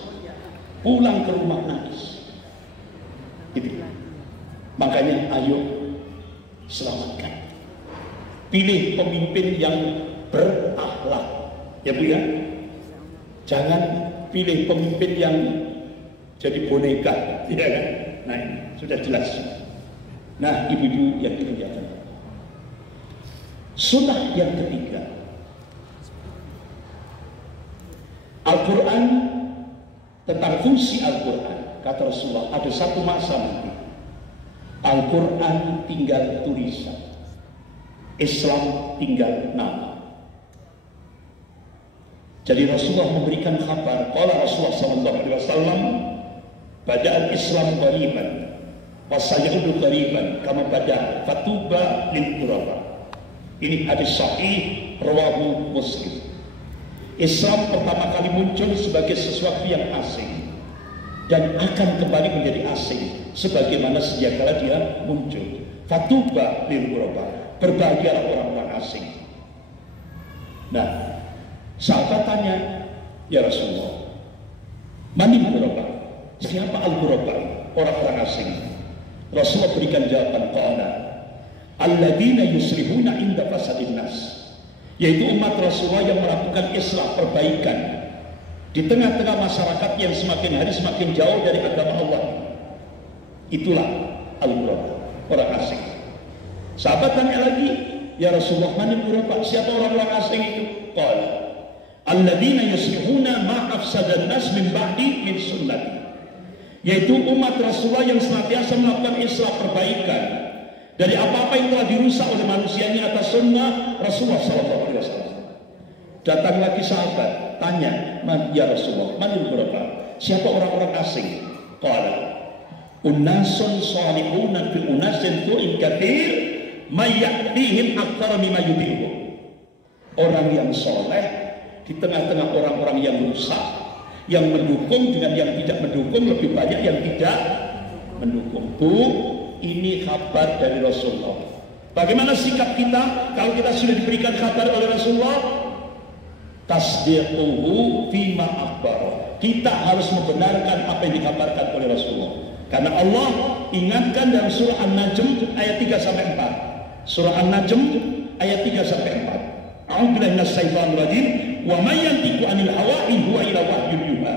pulang ke rumah nangis. Gitu. Makanya ayo selamatkan. Pilih pemimpin yang berakhlak, ya Bu ya. Jangan pilih pemimpin yang jadi boneka, ya kan? Nah ini sudah jelas. Nah, ibu-ibu yang dimuliakan, sunnah yang ketiga, Al-Quran, tentang fungsi Al-Quran. Kata Rasulullah, ada satu masa nanti Al-Quran tinggal tulisan, Islam tinggal nama. Jadi Rasulullah memberikan kabar, qala Rasulullah SAW, bada'al Islam qariban wasayudu qariban kama bada fatuba lil quraba. Ini hadis sahih rawahu Muslim. Islam pertama kali muncul sebagai sesuatu yang asing dan akan kembali menjadi asing sebagaimana sejak kala dia muncul. Fatuba lil quraba, berbahagialah orang-orang asing. Nah, sahabat tanya, ya Rasulullah, manil quraba? Siapa al-quraba? Orang-orang asing. Rasulullah berikan jawaban, qala alladzina yuslihuna inda fasadin nas, yaitu umat Rasulullah yang melakukan islah, perbaikan di tengah-tengah masyarakat yang semakin hari semakin jauh dari agama Allah. Itulah al-ghuraba, orang asing. Sahabat tanya lagi, ya Rasulullah, manil ghuraba? Siapa orang-orang asing itu? Qala alladzina yuslihuna ma afsadan nas min ba'di min sunnati, yaitu umat Rasulullah yang senantiasa melakukan islah, perbaikan dari apa-apa yang telah dirusak oleh manusianya atas sunnah Rasulullah SAW. Datang lagi sahabat, tanya, ya Rasulullah, manil ghuraba? Siapa orang-orang asing? Qala unasun salihuna fi unasin tu'in kathir mayyatihim akthar mimma yudhibu. Orang yang soleh di tengah-tengah orang-orang yang rusak, yang mendukung dengan yang tidak mendukung, lebih banyak yang tidak mendukung. Bu, ini kabar dari Rasulullah. Bagaimana sikap kita kalau kita sudah diberikan kabar oleh Rasulullah? Tasdiquhu fima akhbar. Kita harus membenarkan apa yang dikabarkan oleh Rasulullah. Karena Allah ingatkan dalam surah An-Najm ayat 3 sampai 4. Surah An-Najm ayat 3 sampai 4. A'udzubillahi minasyaitonir rajim. Wa may yantiqu 'anil hawa in huwa illa wahyun yuha.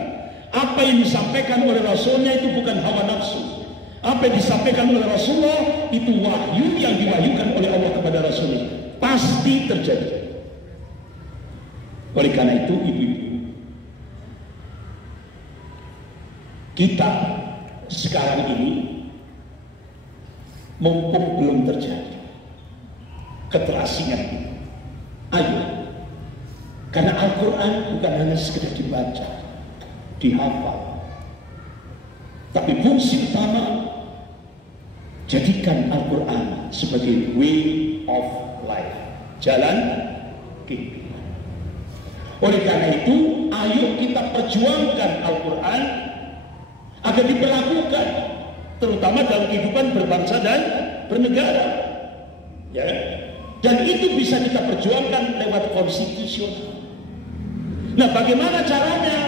Apa yang disampaikan oleh Rasulnya itu bukan hawa nafsu. Apa yang disampaikan oleh Rasulullah itu wahyu yang diwahyukan oleh Allah kepada Rasulnya. Pasti terjadi. Oleh karena itu, ibu-ibu, kita sekarang ini mumpung belum terjadi keterasingan ini, ayo, karena Al-Quran bukan hanya sekedar dibaca, dihafal, tapi fungsi utama jadikan Al-Quran sebagai way of life, jalan kehidupan. Oleh karena itu, ayo kita perjuangkan Al-Quran agar diperlakukan, terutama dalam kehidupan berbangsa dan bernegara. Ya, dan itu bisa kita perjuangkan lewat konstitusional. Nah, bagaimana caranya?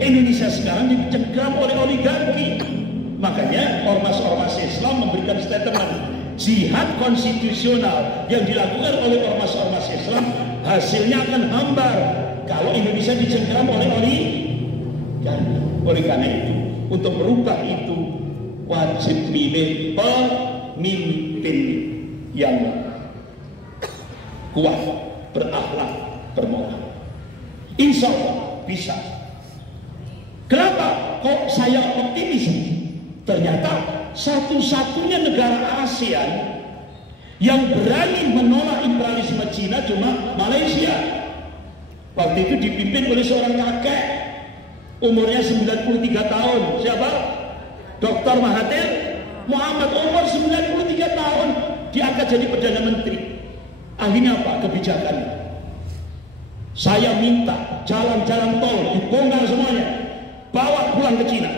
Indonesia sekarang dicengkram oleh oligarki. Makanya ormas-ormas Islam memberikan statement jihad konstitusional yang dilakukan oleh ormas-ormas Islam hasilnya akan hambar kalau Indonesia dicengkram oleh oligarki. Oleh karena itu, untuk merubah itu wajib milih pemimpin yang kuat, berakhlak, bermoral. Insya Allah bisa. Kenapa kok saya optimis? Ternyata satu-satunya negara ASEAN yang berani menolak imperialisme Cina cuma Malaysia. Waktu itu dipimpin oleh seorang kakek, umurnya 93 tahun. Siapa? Dr. Mahathir Muhammad, umur 93 tahun. Dia akan jadi Perdana Menteri. Akhirnya apa kebijakannya? Saya minta jalan-jalan tol dibongkar semuanya, bawa pulang ke Cina.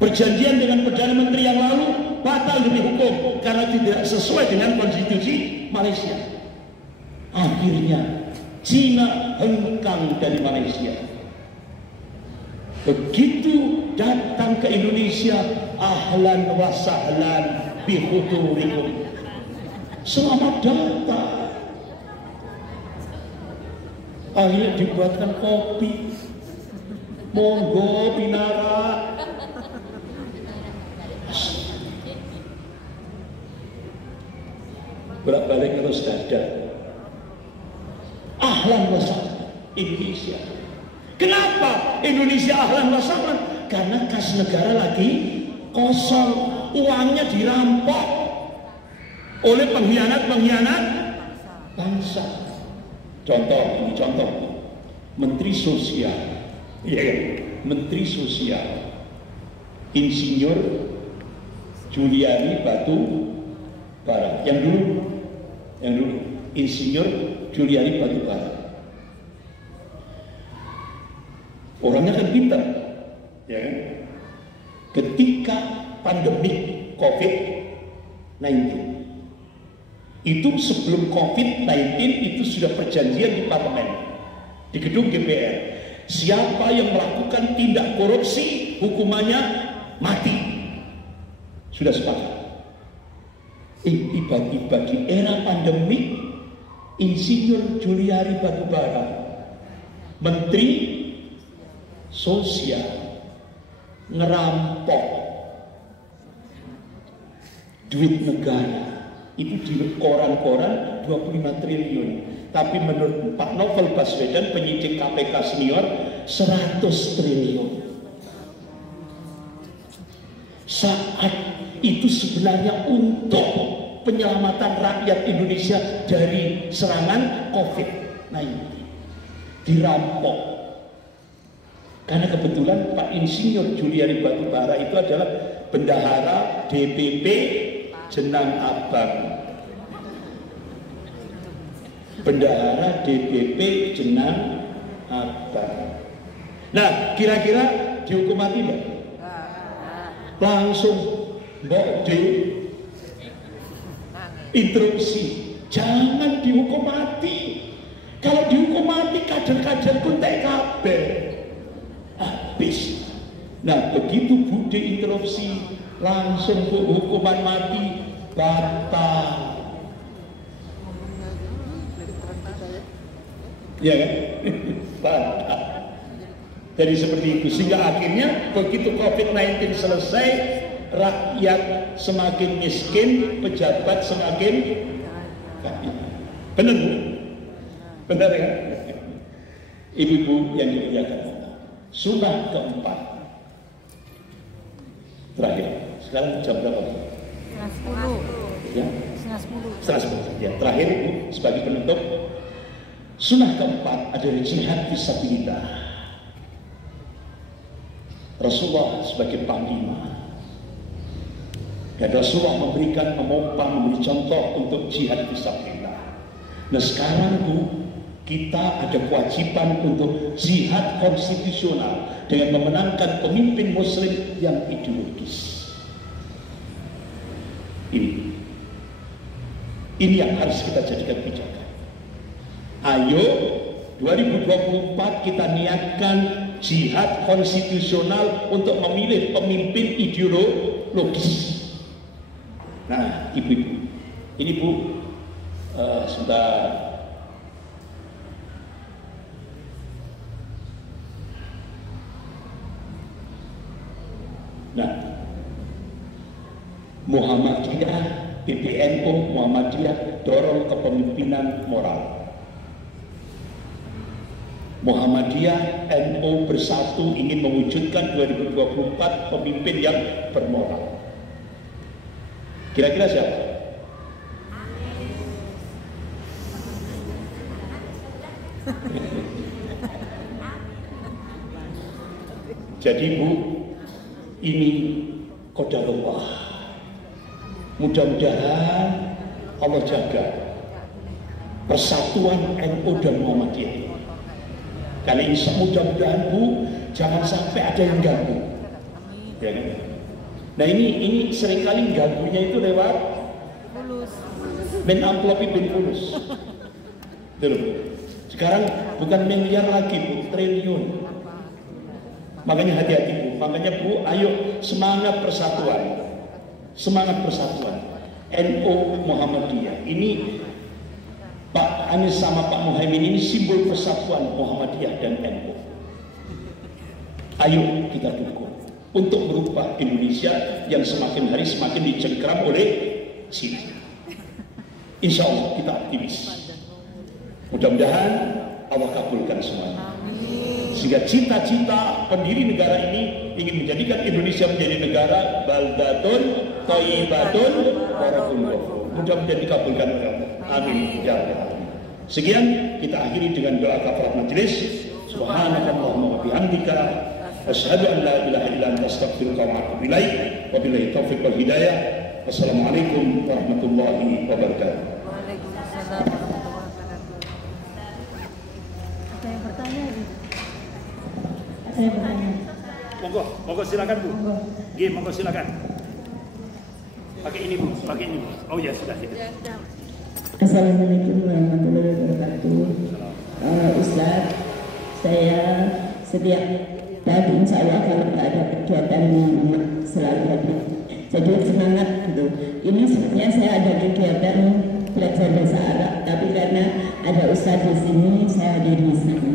Perjanjian dengan Perdana Menteri yang lalu batal demi hukum karena tidak sesuai dengan konstitusi Malaysia. Akhirnya Cina hengkang dari Malaysia. Begitu datang ke Indonesia, ahlan wa sahlan bi hudurikum. Selamat datang. Akhirnya dibuatkan kopi. Monggo pinara. Berak-balik terus dada. Ahlan wa sahlan Indonesia. Kenapa Indonesia ahlan wa sahlan? Karena kas negara lagi kosong, uangnya dirampok oleh pengkhianat-pengkhianat bangsa. Contoh, Menteri Sosial, ya, Menteri Sosial, Insinyur Juliari Batubara, yang dulu, Insinyur Juliari Batubara. Orangnya kan pintar, ya kan? Ketika pandemi COVID-19, itu sebelum COVID-19 itu sudah perjanjian di parlemen, di gedung DPR. Siapa yang melakukan tindak korupsi hukumannya mati. Sudah sepakat. Tiba-tiba di era pandemi, Insinyur Juliari Batubara, Menteri Sosial, ngerampok duit negara. Itu di koran-koran 25 triliun. Tapi menurut Pak Novel Baswedan, penyidik KPK senior, 100 triliun. Saat itu sebenarnya untuk penyelamatan rakyat Indonesia dari serangan COVID-19 dirampok. Karena kebetulan Pak Insinyur Juliari Batubara itu adalah bendahara DPP Jenang Abang. Bendahara DPP Jenang Abang. Nah, kira-kira dihukum mati enggak? Langsung Mbok D interupsi, jangan dihukum mati. Kalau dihukum mati kader-kader kuntek kabeh habis. Nah, begitu Bude interupsi, langsung hukuman mati batal. Ya kan? Batal. Jadi seperti itu, sehingga akhirnya begitu COVID-19 selesai, rakyat semakin miskin, pejabat semakin kaya. Benar Bu? Benar ya? Ibu-ibu yang dimuliakan Allah. Sunnah keempat. Terakhir, sekarang jam berapa? 10. Ya? 10. Ya, terakhir Ibu sebagai penutup. Sunnah keempat adalah jihad fisabilillah. Rasulullah sebagai panglima, dan Rasulullah memberikan, memompa, memberi contoh untuk jihad fisabilillah. Nah sekarang Bu, kita ada kewajiban untuk jihad konstitusional dengan memenangkan pemimpin muslim yang ideologis. Ini yang harus kita jadikan pijakan. Ayo 2024 kita niatkan jihad konstitusional untuk memilih pemimpin ideologis. Nah, ibu-ibu, ini Bu, sudah Muhammadiyah, PBNU, Muhammadiyah dorong kepemimpinan moral. Muhammadiyah, NU bersatu ingin mewujudkan 2024 pemimpin yang bermoral. Kira-kira siapa? Jadi Bu, ini qadarullah. Mudah-mudahan Allah jaga persatuan NU dan Muhammadiyah. Kali ini mudah-mudahan Bu, jangan sampai ada yang ganggu. Ya kan? Nah ini seringkali ganggunya itu lewat main amplopi bin fulus. Sekarang bukan miliar lagi Bu, triliun. Makanya hati-hati Bu, makanya Bu, ayo semangat persatuan. Semangat persatuan. NU Muhammadiyah. Ini Pak Anies sama Pak Muhaimin ini simbol persatuan Muhammadiyah dan NU. Ayo kita dukung untuk merubah Indonesia yang semakin hari semakin dicengkeram oleh Cina. Insya Allah kita optimis. Mudah-mudahan Allah kabulkan semuanya. Sehingga cita-cita pendiri negara ini ingin menjadikan Indonesia menjadi negara baldatun, thayyibatun, warahun. Mudah-mudahan dikabulkan oleh Allah. Amin ya rabbal alamin. Sekian kita akhiri dengan doa kafarat majelis. Subhanakallahumma wa bihamdika asyhadu an la ilaha illa anta astaghfiruka wa atubu ilaik. Wabillahi taufiq wal hidayah. Wassalamualaikum warahmatullahi wabarakatuh. Waalaikumsalam warahmatullahi wabarakatuh. Ada yang bertanya? Ada yang bertanya? Monggo silakan Bu. Nggih, monggo silakan. Pakai ini Bu, pakai ini. Oh ya sudah. Assalamualaikum warahmatullahi wabarakatuh. Ustaz, saya setiap tahun insya Allah kalau ada kegiatan yang selalu hadir jadi semangat gitu. Ini sebenarnya saya ada kegiatan belajar bahasa Arab, tapi karena ada ustadz di sini, saya hadir di sini.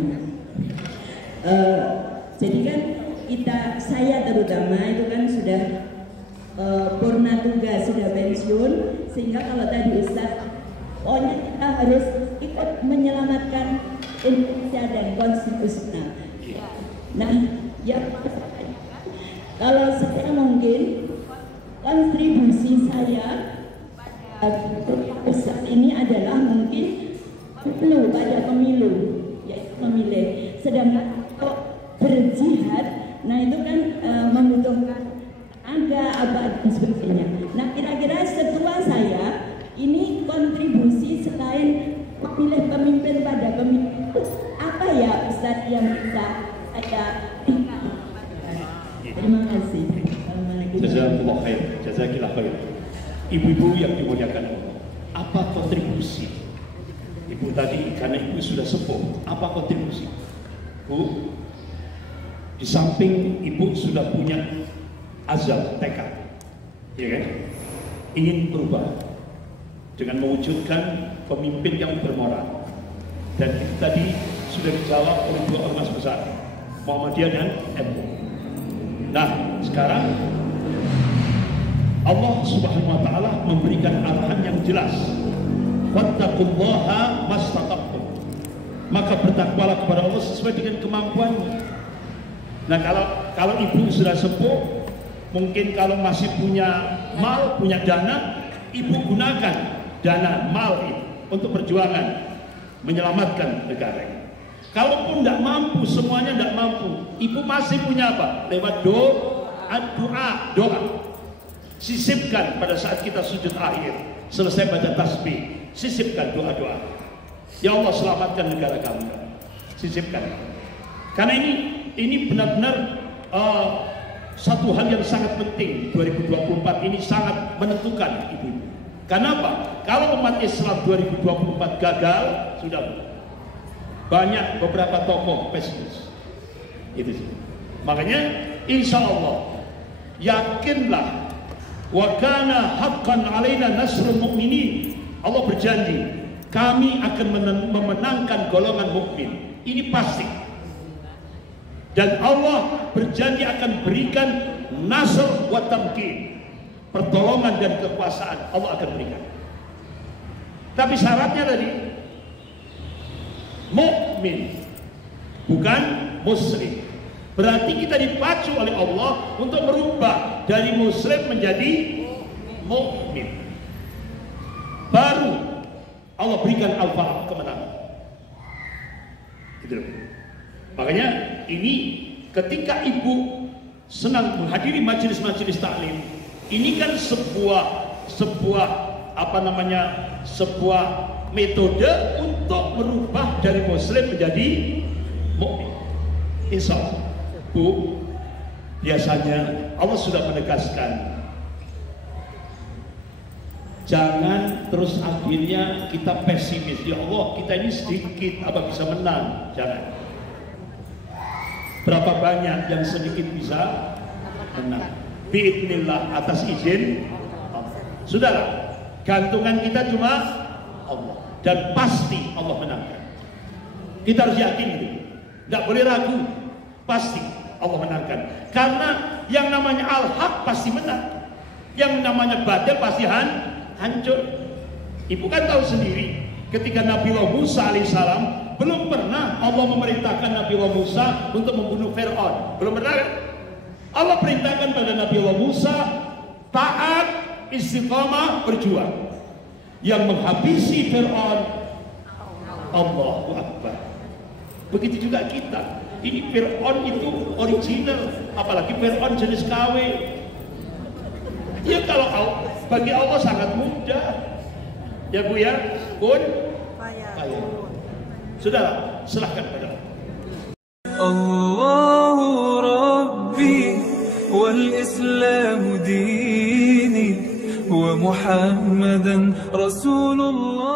Jadi kan saya terutama itu kan sudah purna tugas, sudah pensiun, sehingga kalau tadi ustadz, pokoknya kita harus ikut menyelamatkan Indonesia dan konstitusional. Nah, ya kalau saya mungkin kontribusi saya besar ini adalah mungkin pada pemilu, yaitu memilih. Sedangkan kalau berjihad, nah itu kan membutuhkan apa dan sebagainya. Nah, kira-kira setelah saya ini kontribusi selain memilih pemimpin pada pemimpin, apa ya Ustadz yang bisa saya terima kasih. Jazakallah khair, jazakillah khair. Ibu-ibu yang dimuliakan Allah, apa kontribusi ibu tadi, karena ibu sudah sepuh, apa kontribusi? Bu, di samping ibu sudah punya azam, tekad, ya kan? Ingin berubah dengan mewujudkan pemimpin yang bermoral. Dan itu tadi sudah dijawab oleh dua ormas besar, Muhammadiyah dan NU. Nah, sekarang Allah Subhanahu wa taala memberikan arahan yang jelas. Wattaqullaha mastata'tum. Maka bertakwalah kepada Allah sesuai dengan kemampuanmu. Nah, kalau ibu sudah sepuh, mungkin kalau masih punya mal, punya dana, ibu gunakan dana mal itu untuk perjuangan menyelamatkan negara ini. Kalaupun tidak mampu, semuanya tidak mampu, ibu masih punya apa? Lewat doa. Sisipkan pada saat kita sujud akhir, selesai baca tasbih, sisipkan doa-doa. Ya Allah, selamatkan negara kami. Sisipkan. Karena ini benar-benar satu hal yang sangat penting. 2024 ini sangat menentukan, ibu-ibu. Karena apa? Kalau umat Islam 2024 gagal, sudah banyak beberapa tokoh pesimis. Itu sih. Makanya insya Allah yakinlah, wa kana haqqan alaina nasrul mu'minin. Allah berjanji kami akan memenangkan golongan mukmin. Ini pasti. Dan Allah berjanji akan berikan nasr wa tamkin, pertolongan dan kekuasaan Allah akan berikan. Tapi syaratnya tadi mukmin, bukan muslim. Berarti kita dipacu oleh Allah untuk merubah dari muslim menjadi mukmin. Baru Allah berikan al-falah, kemenangan. Gitu. Makanya ini ketika ibu senang menghadiri majelis-majelis taklim, ini kan sebuah metode untuk merubah dari muslim menjadi mukmin. Insya Allah. Bu, biasanya Allah sudah menegaskan, jangan terus akhirnya kita pesimis. Ya Allah, kita ini sedikit, apa bisa menang? Jangan. Berapa banyak yang sedikit bisa menang? Biidznillah, atas izin Allah. Sudahlah, gantungan kita cuma Allah, dan pasti Allah menangkan. Kita harus yakin itu, nggak boleh ragu, pasti Allah menangkan. Karena yang namanya al-haq pasti menang, yang namanya batil pasti hancur. Ibu kan tahu sendiri, ketika Nabi Musa alaihissalam, belum pernah Allah memerintahkan Nabi Musa untuk membunuh Fir'aun. Belum pernah kan? Allah perintahkan pada Nabi Musa taat, istiqamah, berjuang. Yang menghabisi Fir'aun Allahu Akbar. Begitu juga kita. Ini Fir'aun itu original, apalagi Fir'aun jenis KW. Ya kalau bagi Allah sangat mudah. Ya Bu ya, pun kaya. Sudahlah, serahkan pada Allah. Allahu Rabbi wal Islam dini wa Muhammadan Rasulullah.